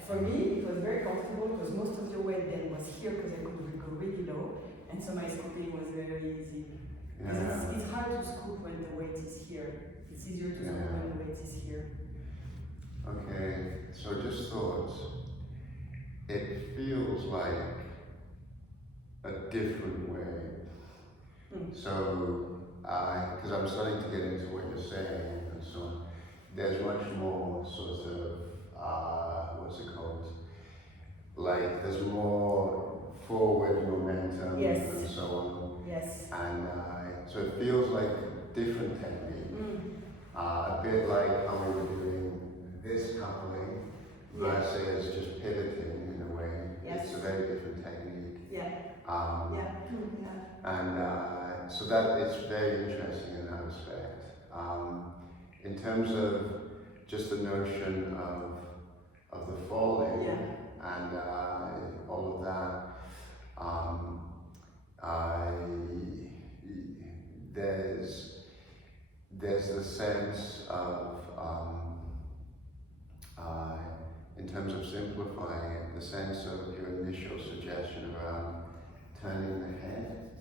for me, it was very comfortable because most of your weight then was here because I could go really low, and so my scooping was very easy. Because it's hard to scoop when the weight is here. It's easier to scoop when the weight is here. Okay, so just thoughts. It feels like a different way. So, because I'm starting to get into what you're saying and so on, there's much more sort of, what's it called? Like, there's more forward momentum and so on. Yes. And so it feels like a different technique. A bit like how we were doing this coupling versus just pivoting in a way. Yes. It's a very different technique. Yeah. And so that it's very interesting in that respect. In terms of just the notion of the falling and all of that, there's the sense of in terms of simplifying it, the sense of your initial suggestion around turning the head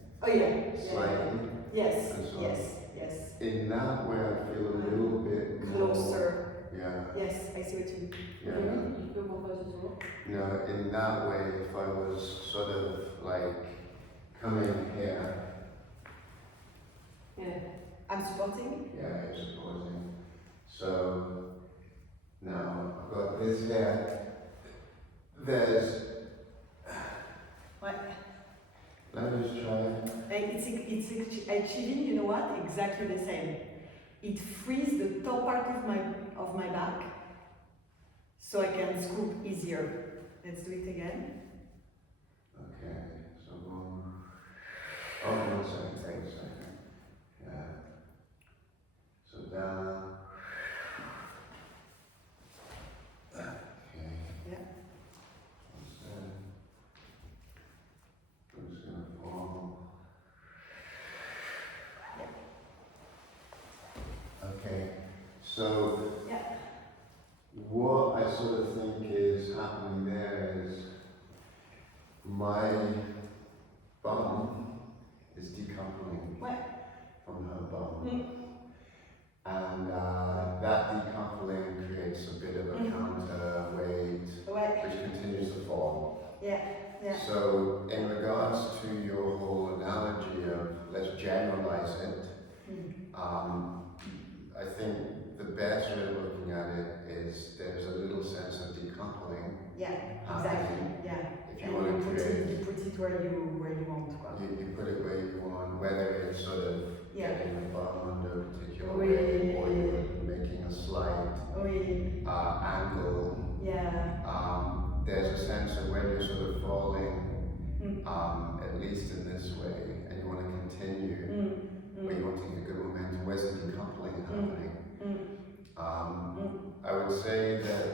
slightly. Yes. And so Yes. in that way, I feel a little bit Closer. Yeah. Yes, I see what you mean. You know, in that way, if I was sort of like coming here. I'm supporting. Yeah, you're supporting. So now I've got this here. There's. What? Let me just try it. It's achieving, you know what? Exactly the same. It frees the top part of my back, so I can scoop easier. Let's do it again. Okay, so oh, 1 second, wait a second. Yeah. So down. Okay. Yeah. I'm just gonna fall. Okay, so what I sort of think is happening there is my bum is decoupling from her bum. And that decoupling creates a bit of a counterweight, which continues to fall. yeah. So, in regards to your whole analogy of let's generalize it, I think the best way of looking at it is there's a little sense of decoupling. Yeah, exactly. Yeah. If you want to create, you put it where you want. you put it where you want, whether it's sort of Yeah. getting the bottom under a particular Oui. way, or you're making a slight Oui. angle. Yeah. There's a sense of when you're sort of falling, Mm. at least in this way, and you want to continue, where you want to get good momentum, where's the decoupling happening? I would say that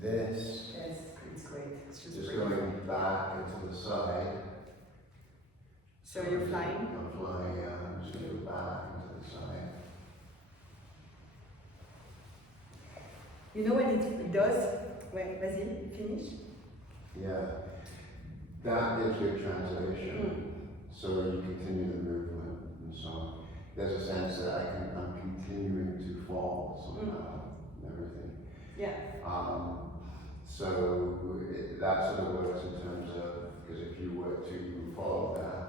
this, Yes, it's great. It's just just great. going back into the side. So you're flying? I'm flying, yeah, I'm just going to go back into the side. You know what it does? Wait, vas-y, finish? Yeah, that gives you a translation. So you continue the movement and so on. There's a sense that I'm continuing to fall somehow and everything. Yeah. So that sort of works in terms of, because if you were to follow that,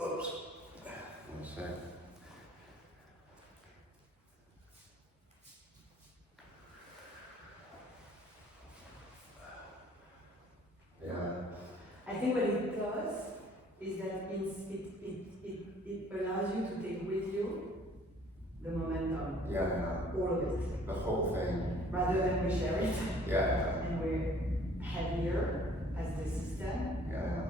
oops, 1 second. Yeah. I think what it does is that it allows you to take with you the momentum, Yeah, all of it, the whole thing. rather than we share it Yeah, and we're heavier as the system. yeah,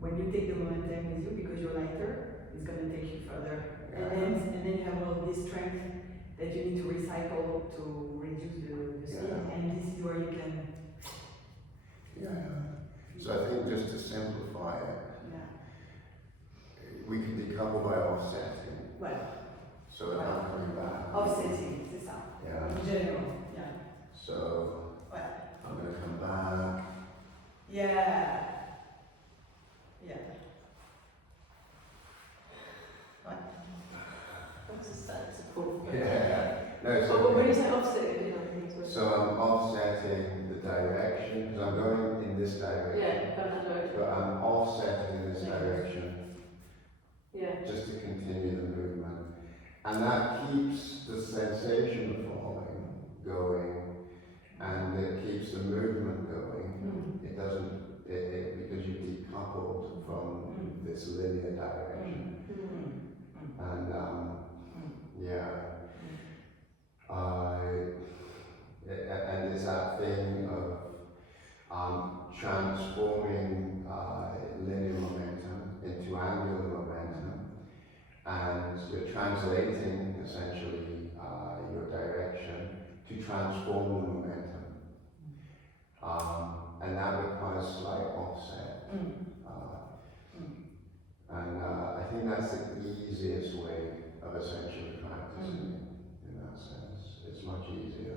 When you take the momentum with you because you're lighter, it's going to take you further. yeah. And then you have all of this strength that you need to recycle to reduce the speed. Yeah. And this is where you can, Yeah. So I think just to simplify it, yeah. we can decouple by offsetting. Well, So if I'm coming back. offsetting, c'est ça. Yeah. In general, yeah. So Ouais. I'm going to come back. Yeah. Yeah. Ouais. That's cool. Yeah. No, But so, when you say offset, you know, things so I'm offsetting the direction, because I'm going in this direction. yeah, go that direction. But I'm offsetting in this direction Yeah. just to continue the movement. And that keeps the sensation of falling going, and it keeps the movement going. It doesn't, because you've decoupled from this linear direction. And yeah, and it's that thing of transforming linear momentum into angular momentum, and you're translating essentially your direction to transform the momentum, and that requires slight offset. And I think that's the easiest way of essentially practicing in that sense. It's much easier.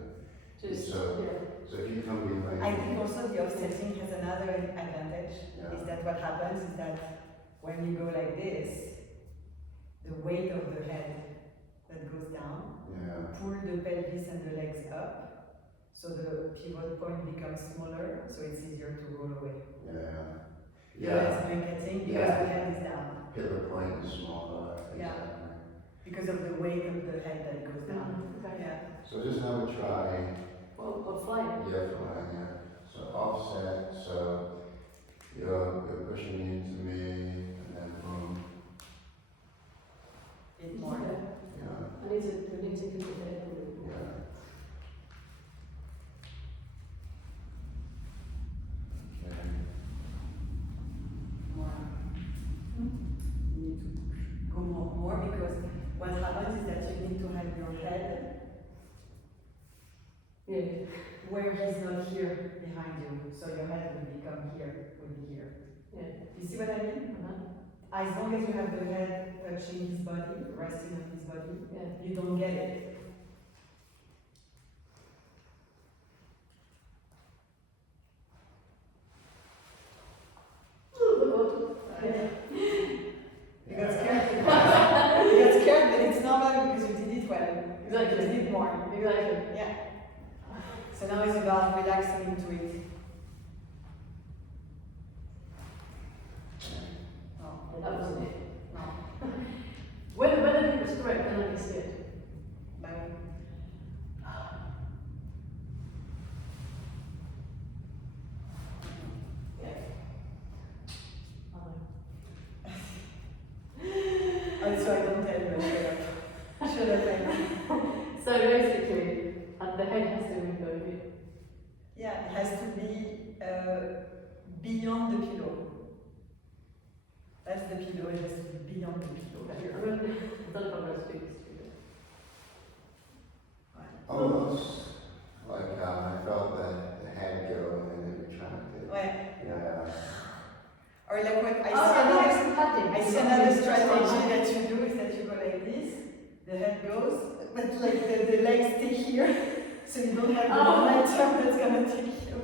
Just, So- yeah. So if you come behind I think also the offsetting has another advantage, Yeah. is that what happens is that when you go like this, the weight of the head that goes down yeah, pull the pelvis and the legs up, so the pivot point becomes smaller, so it's easier to roll away. yeah, Less blanketing because Yeah. the head is down, pivot point is smaller, Yeah. exactly. because of the weight of the head that goes down. Okay. Yeah. So just have a try, Well, flying. flying, yeah. So offset, so you're pushing into me, and then boom, Bit more. yeah, We need to keep it there. yeah. Okay. More. You need to go more because what happens is that you need to have your head Yeah. where he's not here behind you, so your head will become here, will be here. Yeah. You see what I mean? As long as you have the head touching his body, resting on his body, Yeah. you don't get it. You got scared. You got scared, but it's normal because you did it well. just need more. Exactly. Yeah. So now it's about relaxing into it. Oh, that wasn't it. No. when the pivot's correct, then I can see it. Bye. Yeah. Oh, so I don't tell you. Shut up. I know. So basically, the head has to go here. Yeah, it has to be beyond the pillow. That's the pillow, it has to be beyond the pillow. I don't know if I'm going to speak this to you. Almost like I felt the head go and then it retracted. Ouais. Yeah. Or like what I Oh, see I like another, some padding. I see another strategy that you do is that you go like this, the head goes, but like the legs stay here, so you don't have the momentum that's gonna take you.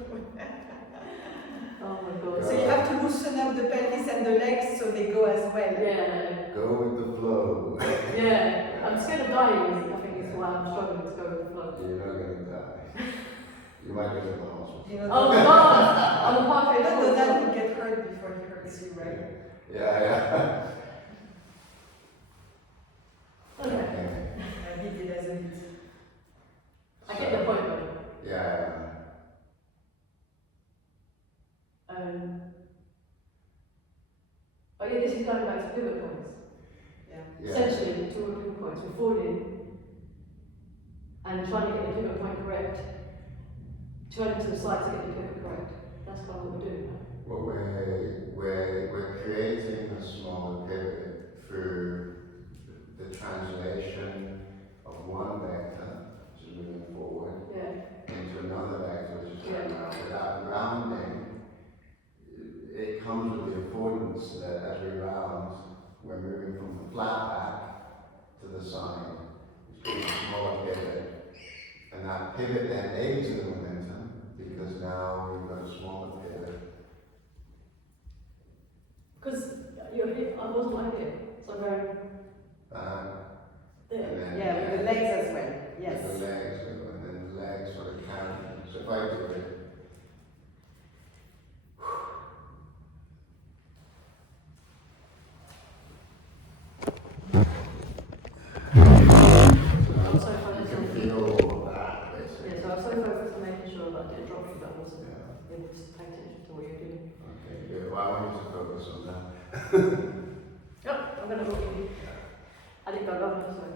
Oh my god. So you have to loosen up the pelvis and the legs so they go as well. Yeah. Go with the flow. Yeah. I'm scared of dying, I think is why I'm struggling to go with the flow. You're not gonna die. You might go to the hospital. You know, Oh god! On the pathway But forward. that will get hurt before he hurts you, right? Yeah. Okay. I did it as a bit. I get the point though. Yeah. Oh yeah, this is going back to pivot points. Yeah. Yeah. Essentially, two pivot points. We're falling and trying to get the pivot point correct. Turning to the side to get the pivot correct. That's kind of what we're doing. Well, we're creating a smaller pivot through the translation of one vector, which is moving forward, Yeah. into another vector, which is turning Yeah. around. Without rounding, it comes with the affordance that as we round, we're moving from the flat back to the side, which is a smaller pivot. And that pivot then aids in the momentum, because now we've got a smaller pivot. Because you're here, I wasn't like it. So I'm going Back, there. and then Yeah, with the legs as well. Yes. with the legs, and then the legs sort of carry. So if I do it, I'm so focused you on can feel all of that, basically. Yeah, so I was so focused on making sure that I didn't drop you, that I wasn't Yeah. able to pay attention to what you're doing. Okay, good. Well, I want you to focus on that. Yep, I'm going to look at you. I didn't go down, sorry.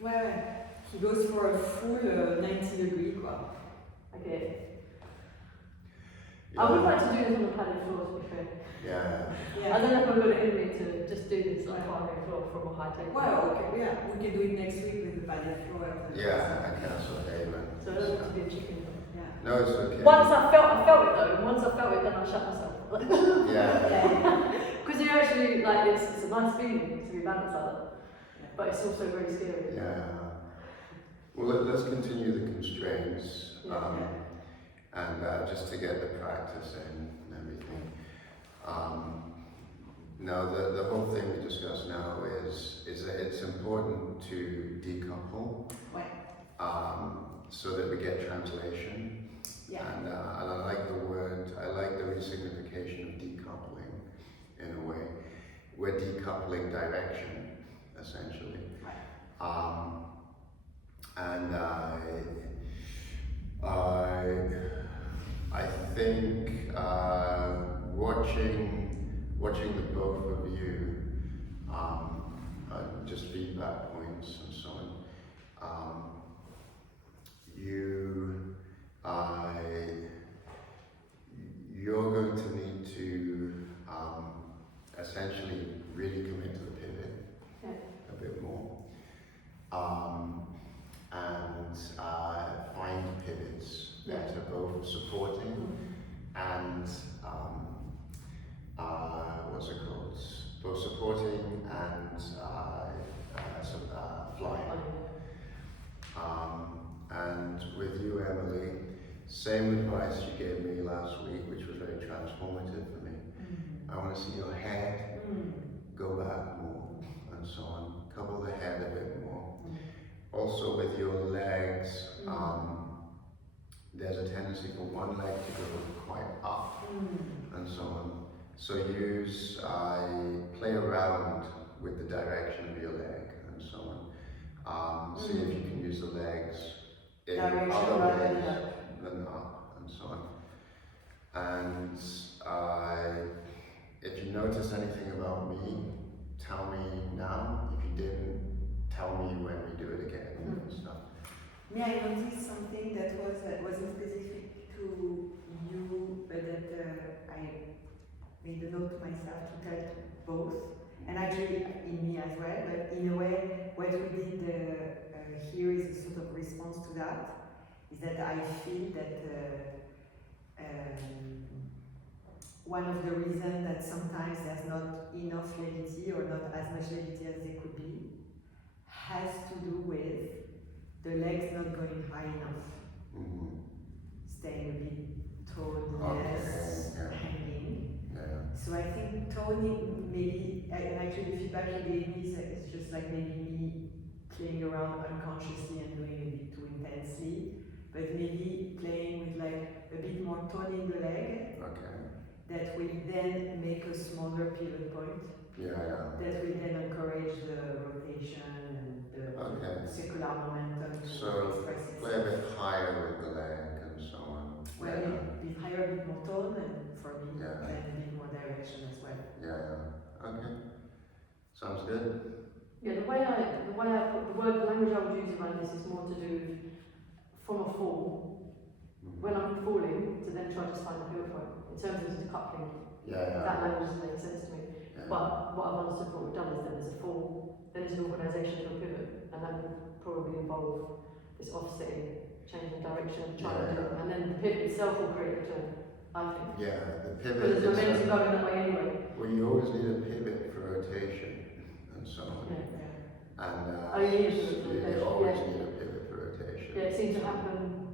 Ouais, he goes for a full 90 degree, quoi. Okay. I would like to do this on the padded floor, to be fair. Yeah. I don't know if I'm going to me to just do this on a padded floor from a high table. Well, okay, yeah, we can do it next week with the padded floor. Yeah, I cancel Haven. So I don't want to be a chicken. Yeah. No, it's okay. Once I felt it though, and once I felt it, then I shut myself. Yeah. Because you actually, like, it's a nice feeling to be balanced like that. But it's also very scary. Yeah. Well, let's continue the constraints, and just to get the practice in and everything. Now, the whole thing we discussed now is that it's important to decouple, so that we get translation. Yeah. And I like the word, I like the resignification of decoupling in a way. We're decoupling direction, essentially. And I think watching the both of you, just feedback points and so on, you're going to need to essentially really commit to the pivot a bit more, and find pivots that are both supporting and what's it called? Both supporting and flying. And with you, Emily, same advice you gave me last week, which was very transformative for me. I want to see your head go back back more, and so on. Cover the head a bit more. Also with your legs, there's a tendency for one leg to go quite up, and so on. So play around with the direction of your leg, and so on. See if you can use the legs in Direction other rather ways than up. than up, and so on. And if you notice anything about me, tell me now. If you didn't, tell me when we do it again and stuff. Me, I noticed something that wasn't specific to you, but that I made a note to myself to tell both, and actually in me as well. But in a way, what we did here is a sort of response to that. Is that I feel that one of the reasons that sometimes there's not enough levity or not as much levity as there could be has to do with the legs not going high enough, staying a bit toneless, hanging. So I think toning maybe, and actually the feedback you gave me is just like maybe me playing around unconsciously and doing it a bit too intensely, but maybe playing with like a bit more tone in the leg. That will then make a smaller pivot point. That will then encourage the rotation and the circular momentum to express itself. Play a bit higher with the leg and so on. Well, a bit higher, a bit more tone, and for me, then a bit more direction as well. Okay. Sounds good. Yeah, the way I put the language I would use around this is more to do with from a fall. When I'm falling, to then try to find the pivot point. In terms of the coupling, that language doesn't make sense to me. But what I've understood what we've done is that there's a fall, then there's an organisation to a pivot, and that will probably involve this offsetting, changing direction, trying to do it, and then the pivot itself will create a turn, I think. The pivot Because there's momentum going that way anyway. Well, you always need a pivot for rotation and so on. And you always need a pivot for rotation. Yeah, it seems to happen.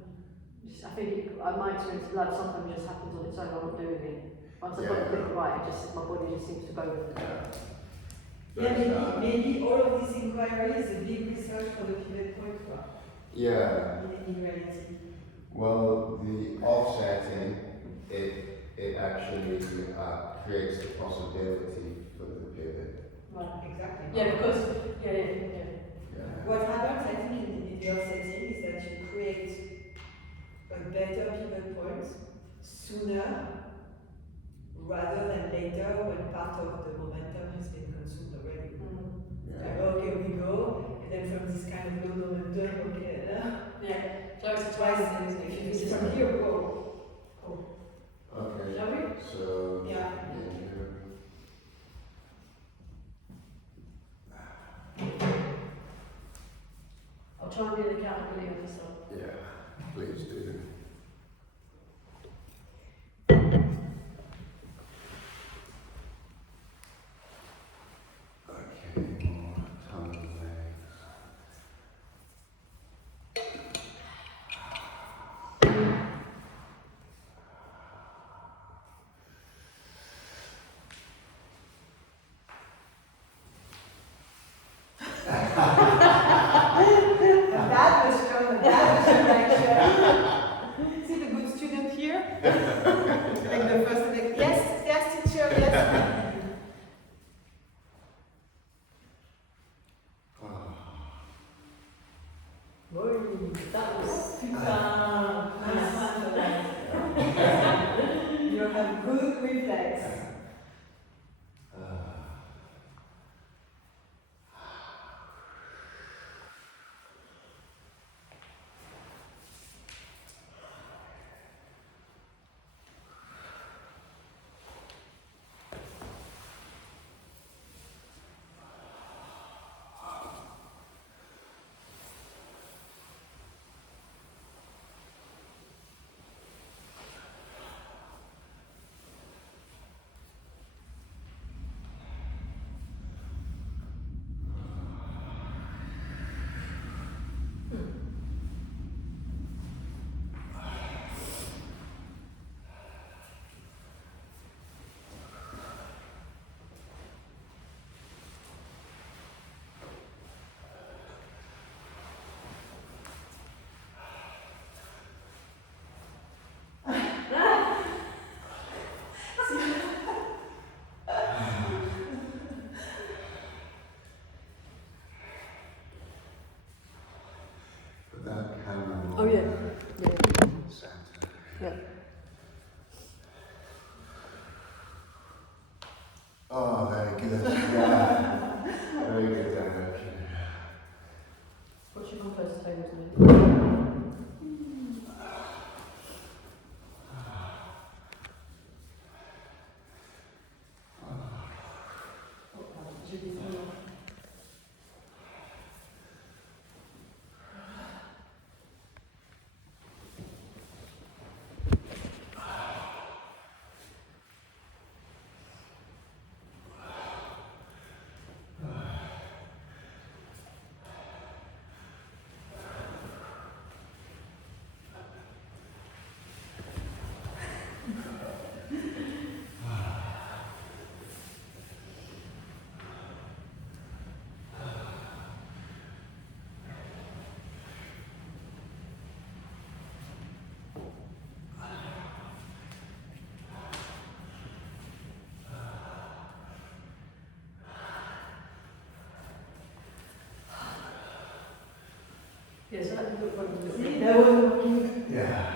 I think my experience like sometimes it just happens on its own. I'm not doing it. Once I've got the pivot right, my body just seems to go with it. Maybe all of this inquiry is a big research for the pivot point. In reality. Well, the offsetting, it actually creates the possibility for the pivot. Right, exactly. Yeah, because what happens, I think, in the offsetting is that you create a better pivot point sooner rather than later when part of the momentum has been consumed already. Like, okay, we go, and then from this kind of low momentum, so it's twice as easy. if you from here, go. Okay. Shall we? So I'll try and be the accountability officer. Please do. Okay, more tongue and legs. See the good student here? Like the first, yes, teacher, yes. That was You have good reflex. Yeah. Very good direction. What's your compost tables mean? Should be fun. Yes, that would look like a See, that was working. Yeah.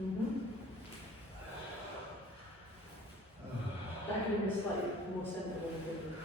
Mm-hmm. That could be slightly more central than the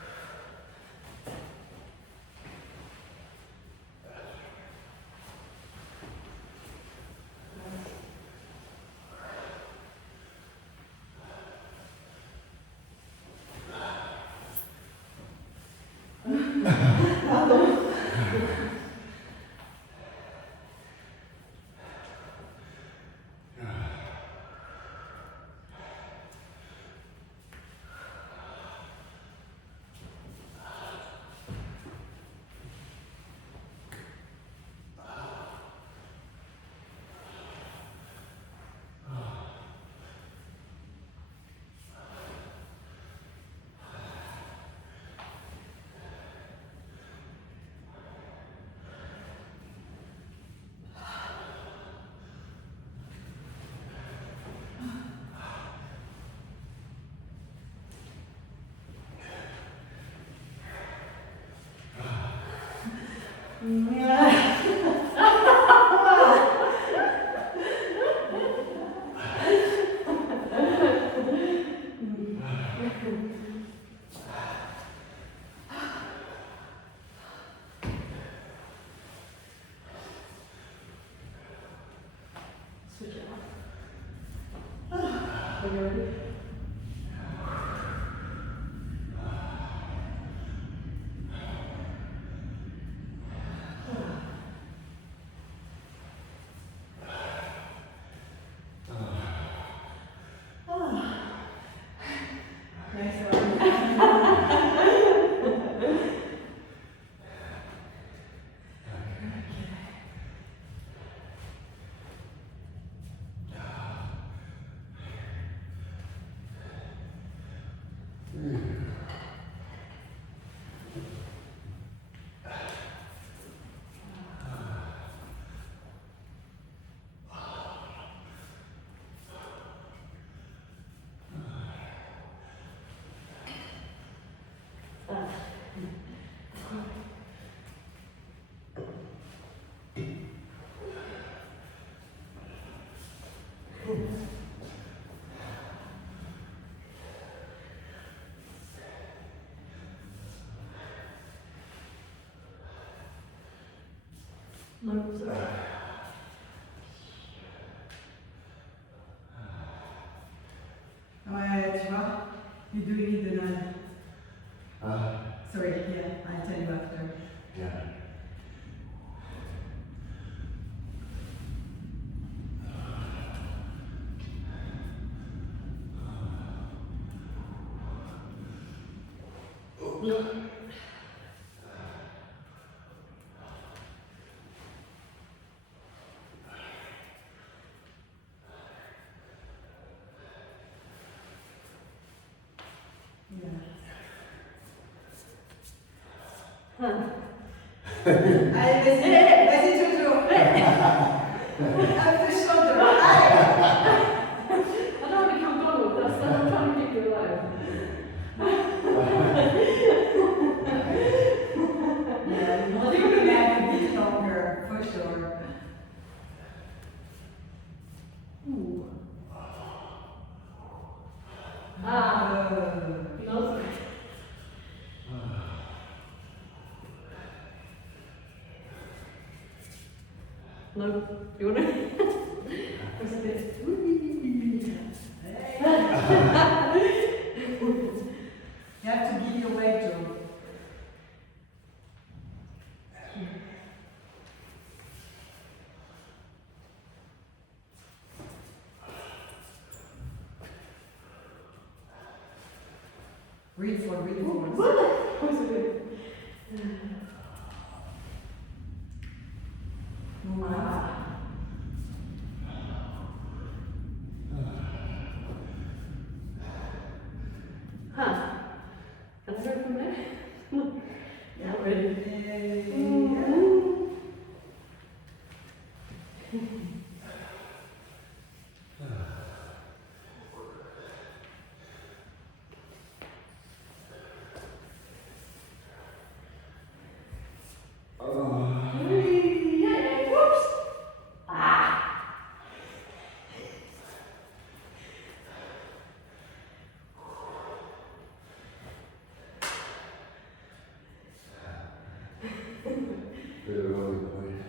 switch it up. Are you ready? Nice one. No, sorry. Ouais, tu vois, you do need the nod. Sorry, yeah, I'll tell you after. Yeah. Allez, vas-y toujours. Un peu shoulder. Allez. I don't want to become Donald, that's I'm trying to keep you alive. Yeah, you want to be back a bit longer, for sure. No? You want to? It's a bit. You have to give your weight, Joe. Read for Huh. Can I go from there? Not really.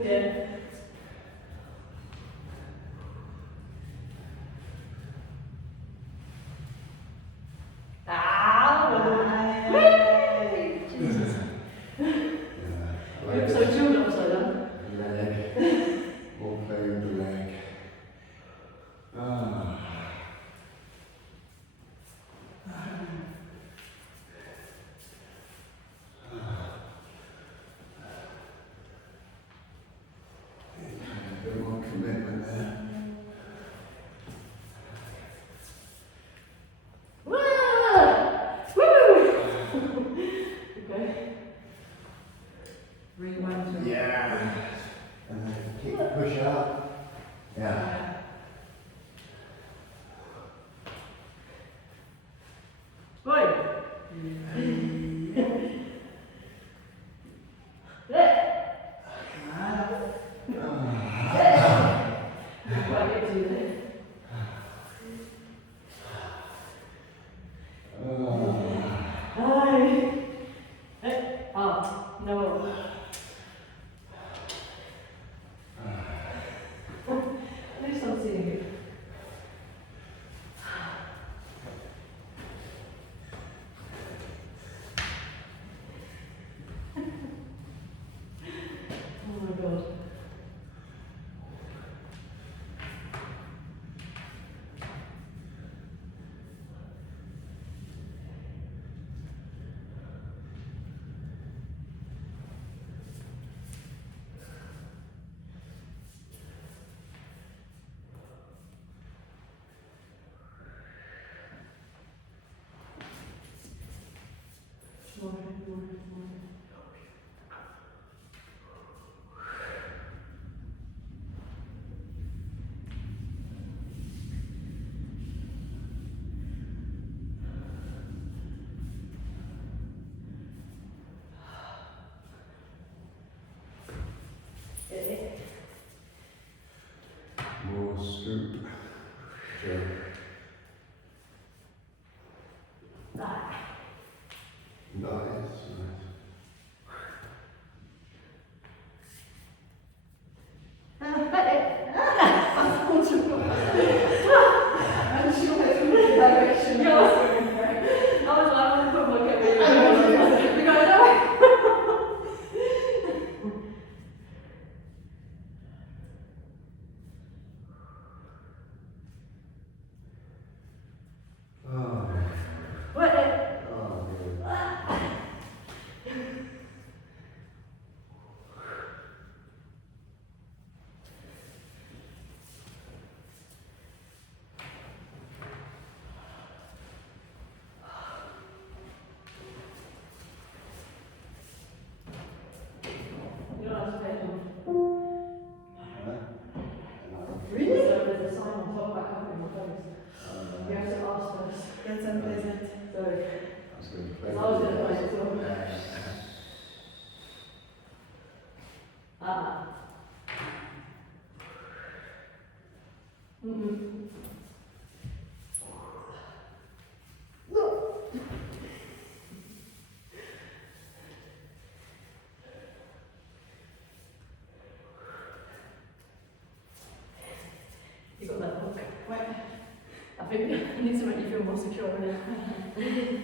Yeah. Jesus. You're so chilled upside down. Leg. More play with the leg. A bit more commitment there. Okay. Rewind. Yeah. And then keep the push up. Yeah. Oi. Quite get to there. No. At least I'm seeing you. Oh my god. More scoop. Sure. Nice. Really? So there's a sign on top back up in my face. You have to ask first. That's unpleasant. Sorry. I was going to play. I was going to play as well. Ah. Mm-hmm. think I need to make you feel more secure in it.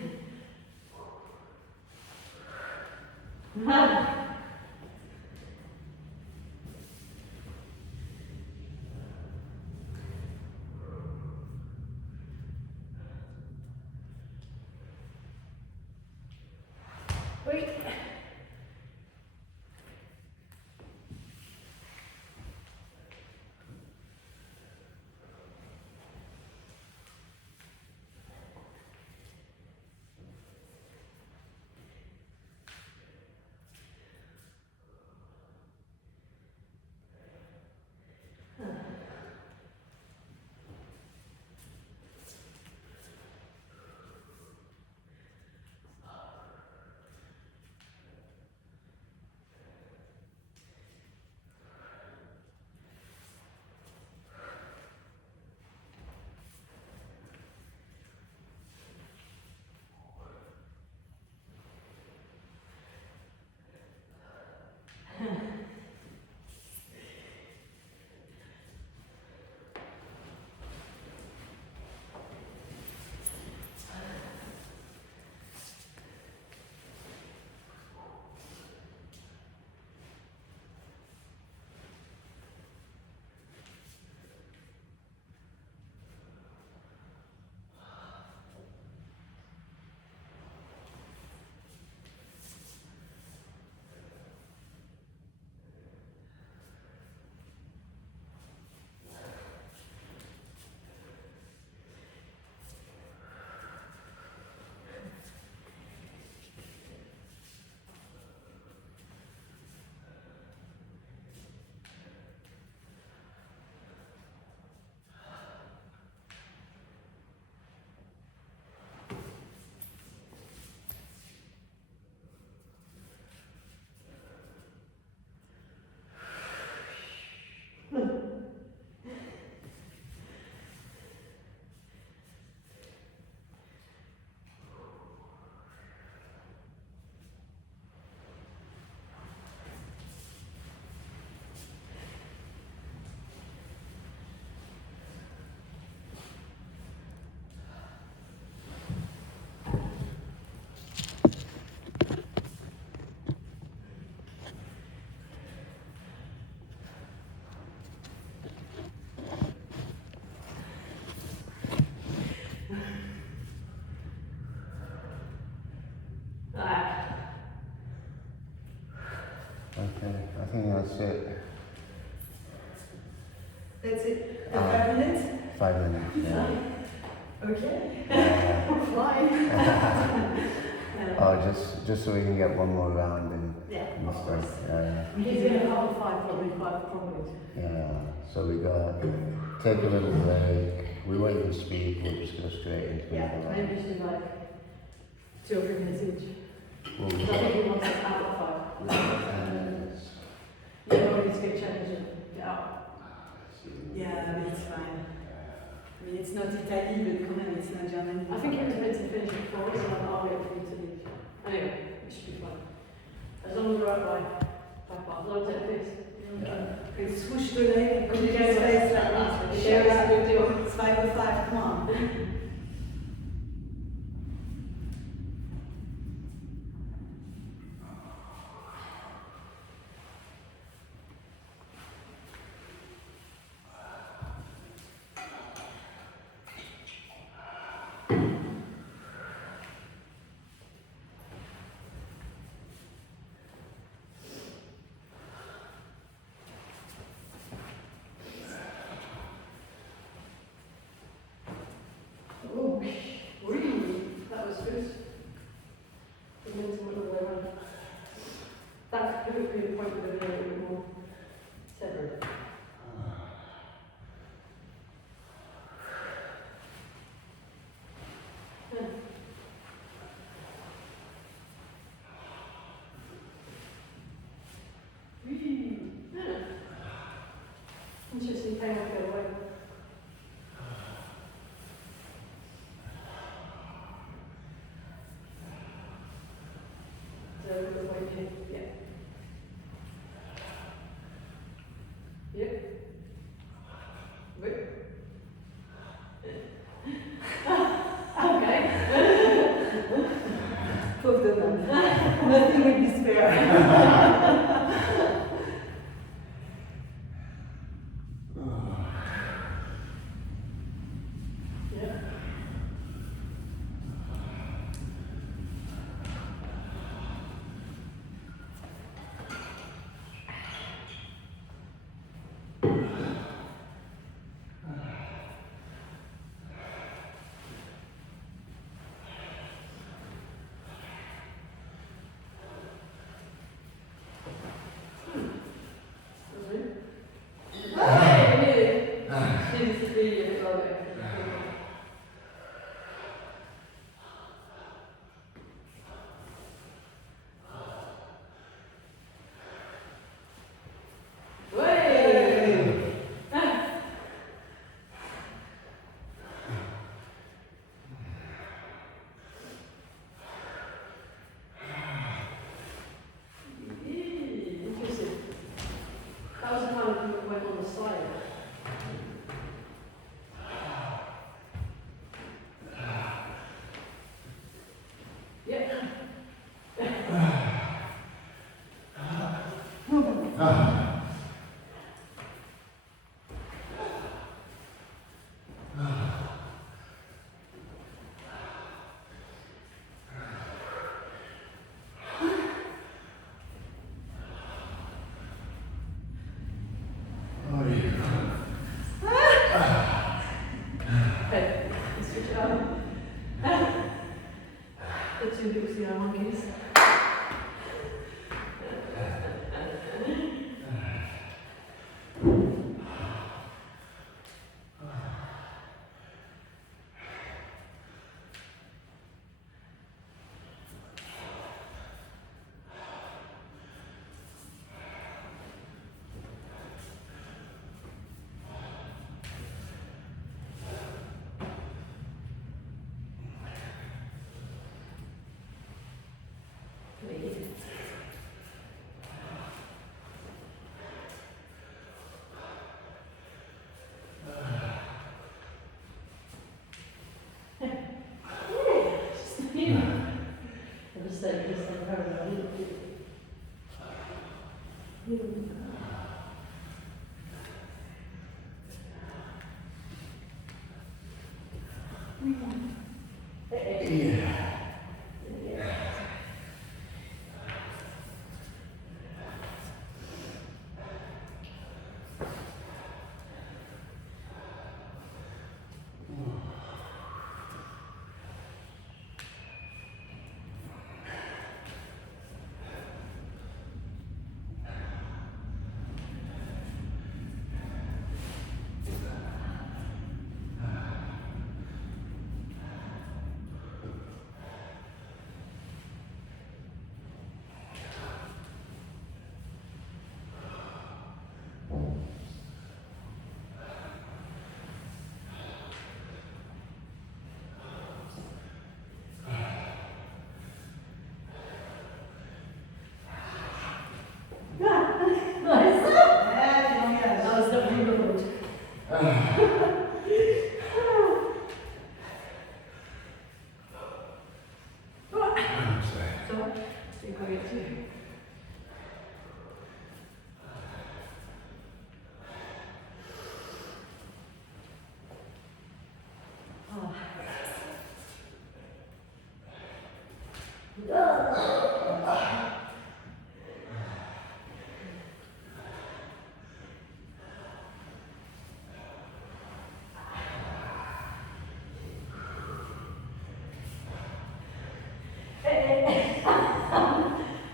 Wait. Okay, I think that's it. That's it. 5 minutes? 5 minutes, yeah. Okay. Yeah. Fine. Oh, just so we can get one more round and Yeah, and of stuff. course. Yeah, He's in a couple 5 probably. yeah. So we got take a little break. We won't even speak. We'll just go straight into Yeah, another maybe round. we should like 2 or 3 minutes each. Well, I we think got he wants us out at 5. 10 minutes. Yeah, we need to get changed and get out. Yeah, but it's fine. I mean, it's not Italy, but come on, it's not Germany. I think it was meant to finish at 4, so I'll wait for you to leave. Anyway, it should be fine. As long as we're out by 5, as long as it fits. Okay, swoosh the leg and When you keep go his to face that like last this. bit, share that big deal. It's 5:05, come on. Oh, really? That was good. The momentum went all the way around. That could have been the point where they were a bit more severed. Yeah. Really? Yeah. Interesting pain off the other way. So a little way here. Yeah. Yep. Wait. Okay, let's switch it up. The two big sea monkeys.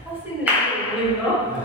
I've seen this really well.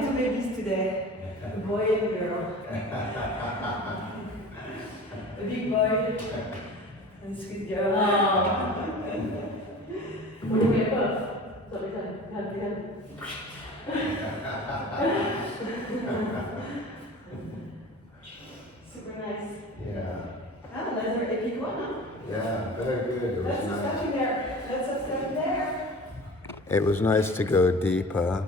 had two babies today, a boy and a girl. A big boy and a sweet girl. Will you get birth? Is that what you said? You had. Super nice. Yeah. Ah, another epic one, huh? Yeah, very good. It was Lots of nice. stuff in there. Lots of stuff in there. It was nice to go deeper.